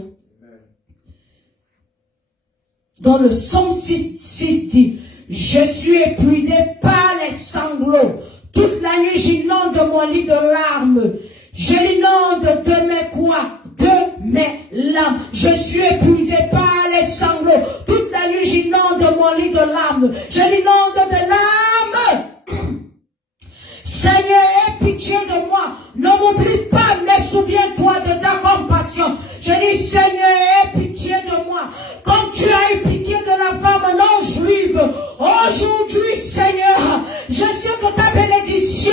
Dans le psaume 6 dit, je suis épuisé par les sanglots. Toute la nuit, j'inonde mon lit de larmes. Je l'inonde de mes quoi? De mes larmes. Je suis épuisé par les sanglots. Toute la nuit, j'inonde mon lit de larmes. Je l'inonde de larmes. Seigneur, aie pitié de moi. Ne m'oublie pas, mais souviens-toi de ta compassion. Je dis, Seigneur, aie pitié de moi. Comme tu as eu pitié de la femme non juive, aujourd'hui, Seigneur, je sais que ta bénédiction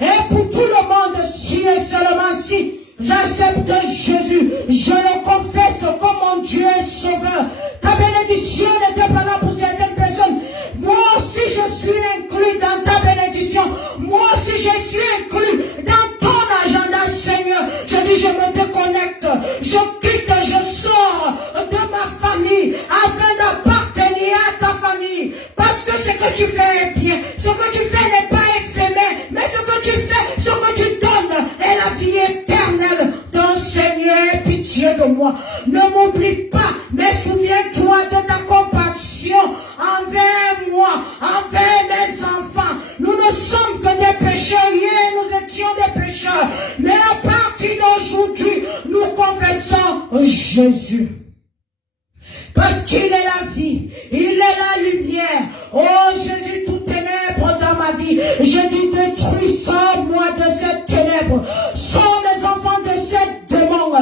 est pour tout le monde, si et seulement si j'accepte Jésus. Je le confesse comme mon Dieu est sauveur. Ta bénédiction n'était pas là pour certaines personnes. Moi aussi, je suis inclus dans ta bénédiction. Moi aussi, je suis inclus dans ton agenda, Seigneur. Je dis, je me déconnecte. Je quitte, je sors de ma famille afin d'appartenir à ta famille. Parce que ce que tu fais est bien. Ce que tu fais n'est pas éphémère. Mais ce que tu fais, ce que tu donnes est la vie éternelle. Donc, Seigneur, pitié de moi. Ne m'oublie pas, mais souviens-toi de ta compassion envers moi, envers mes enfants. Nous ne sommes que des pécheurs. Hier, nous étions des pécheurs. Mais à partir d'aujourd'hui, nous confessons Jésus. Parce qu'il est la vie, il est la lumière. Oh Jésus, toute ténèbre dans ma vie, je dis détruis, sors-moi de cette ténèbre. Sors mes enfants de cette démon.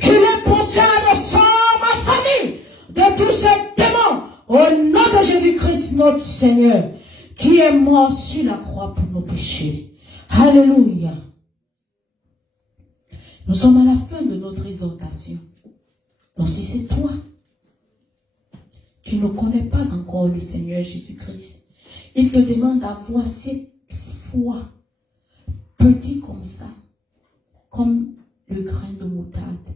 Qui les possède, sors ma famille de tous ces démons. Au nom de Jésus-Christ, notre Seigneur, qui est mort sur la croix pour nos péchés. Alléluia. Nous sommes à la fin de notre exhortation. Donc si c'est toi qui ne connais pas encore le Seigneur Jésus-Christ, il te demande d'avoir cette foi, petit comme ça, comme le grain de moutarde.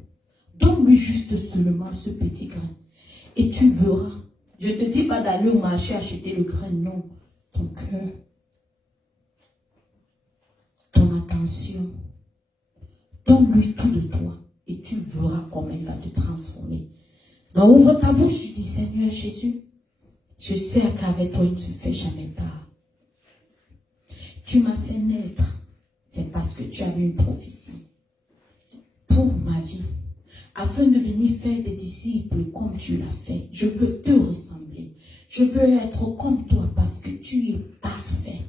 Donne-lui juste seulement ce petit grain. Et tu verras. Je ne te dis pas d'aller au marché acheter le grain, non. Ton cœur, ton attention, donne-lui tout de toi. Et tu verras comment il va te transformer. Donc ouvre ta bouche, tu dis, Seigneur Jésus, je sais qu'avec toi il ne se fait jamais tard. Tu m'as fait naître, c'est parce que tu avais une prophétie pour ma vie, afin de venir faire des disciples comme tu l'as fait. Je veux te ressembler, je veux être comme toi parce que tu es parfait.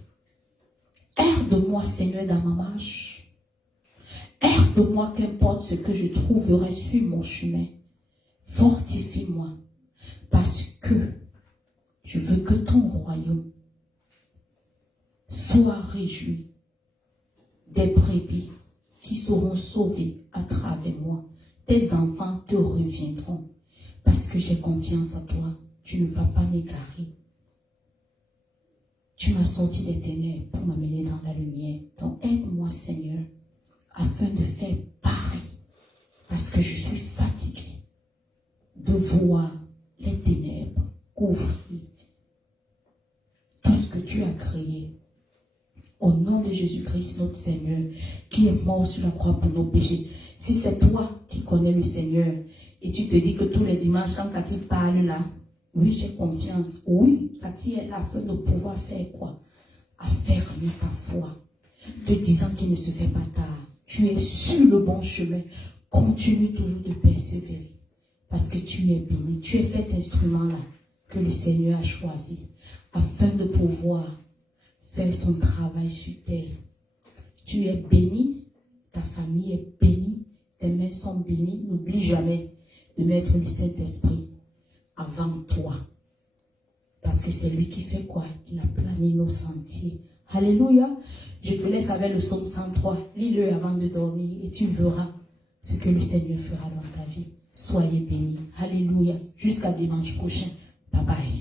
Aide-moi Seigneur dans ma marche, aide-moi qu'importe ce que je trouverai sur mon chemin. Fortifie-moi, parce que je veux que ton royaume soit réjoui des brebis qui seront sauvées à travers moi. Tes enfants te reviendront, parce que j'ai confiance en toi. Tu ne vas pas m'égarer. Tu m'as sorti des ténèbres pour m'amener dans la lumière. Donc aide-moi Seigneur, afin de faire pareil, parce que je suis fatigué de voir les ténèbres couvrir tout ce que tu as créé. Au nom de Jésus-Christ, notre Seigneur, qui est mort sur la croix pour nos péchés. Si c'est toi qui connais le Seigneur, et tu te dis que tous les dimanches, quand il parle là, Oui, j'ai confiance. Oui, Cathy est là afin de pouvoir faire quoi? Affermir ta foi. Te disant qu'il ne se fait pas tard. Tu es sur le bon chemin. Continue toujours de persévérer. Parce que tu es béni. Tu es cet instrument-là que le Seigneur a choisi afin de pouvoir faire son travail sur terre. Tu es béni. Ta famille est bénie. Tes mains sont bénies. N'oublie jamais de mettre le Saint-Esprit avant toi. Parce que c'est lui qui fait quoi? Il a plané nos sentiers. Alléluia. Je te laisse avec le psaume 103. Lis-le avant de dormir et tu verras ce que le Seigneur fera dans ta vie. Soyez bénis. Alléluia. Jusqu'à dimanche prochain. Bye bye.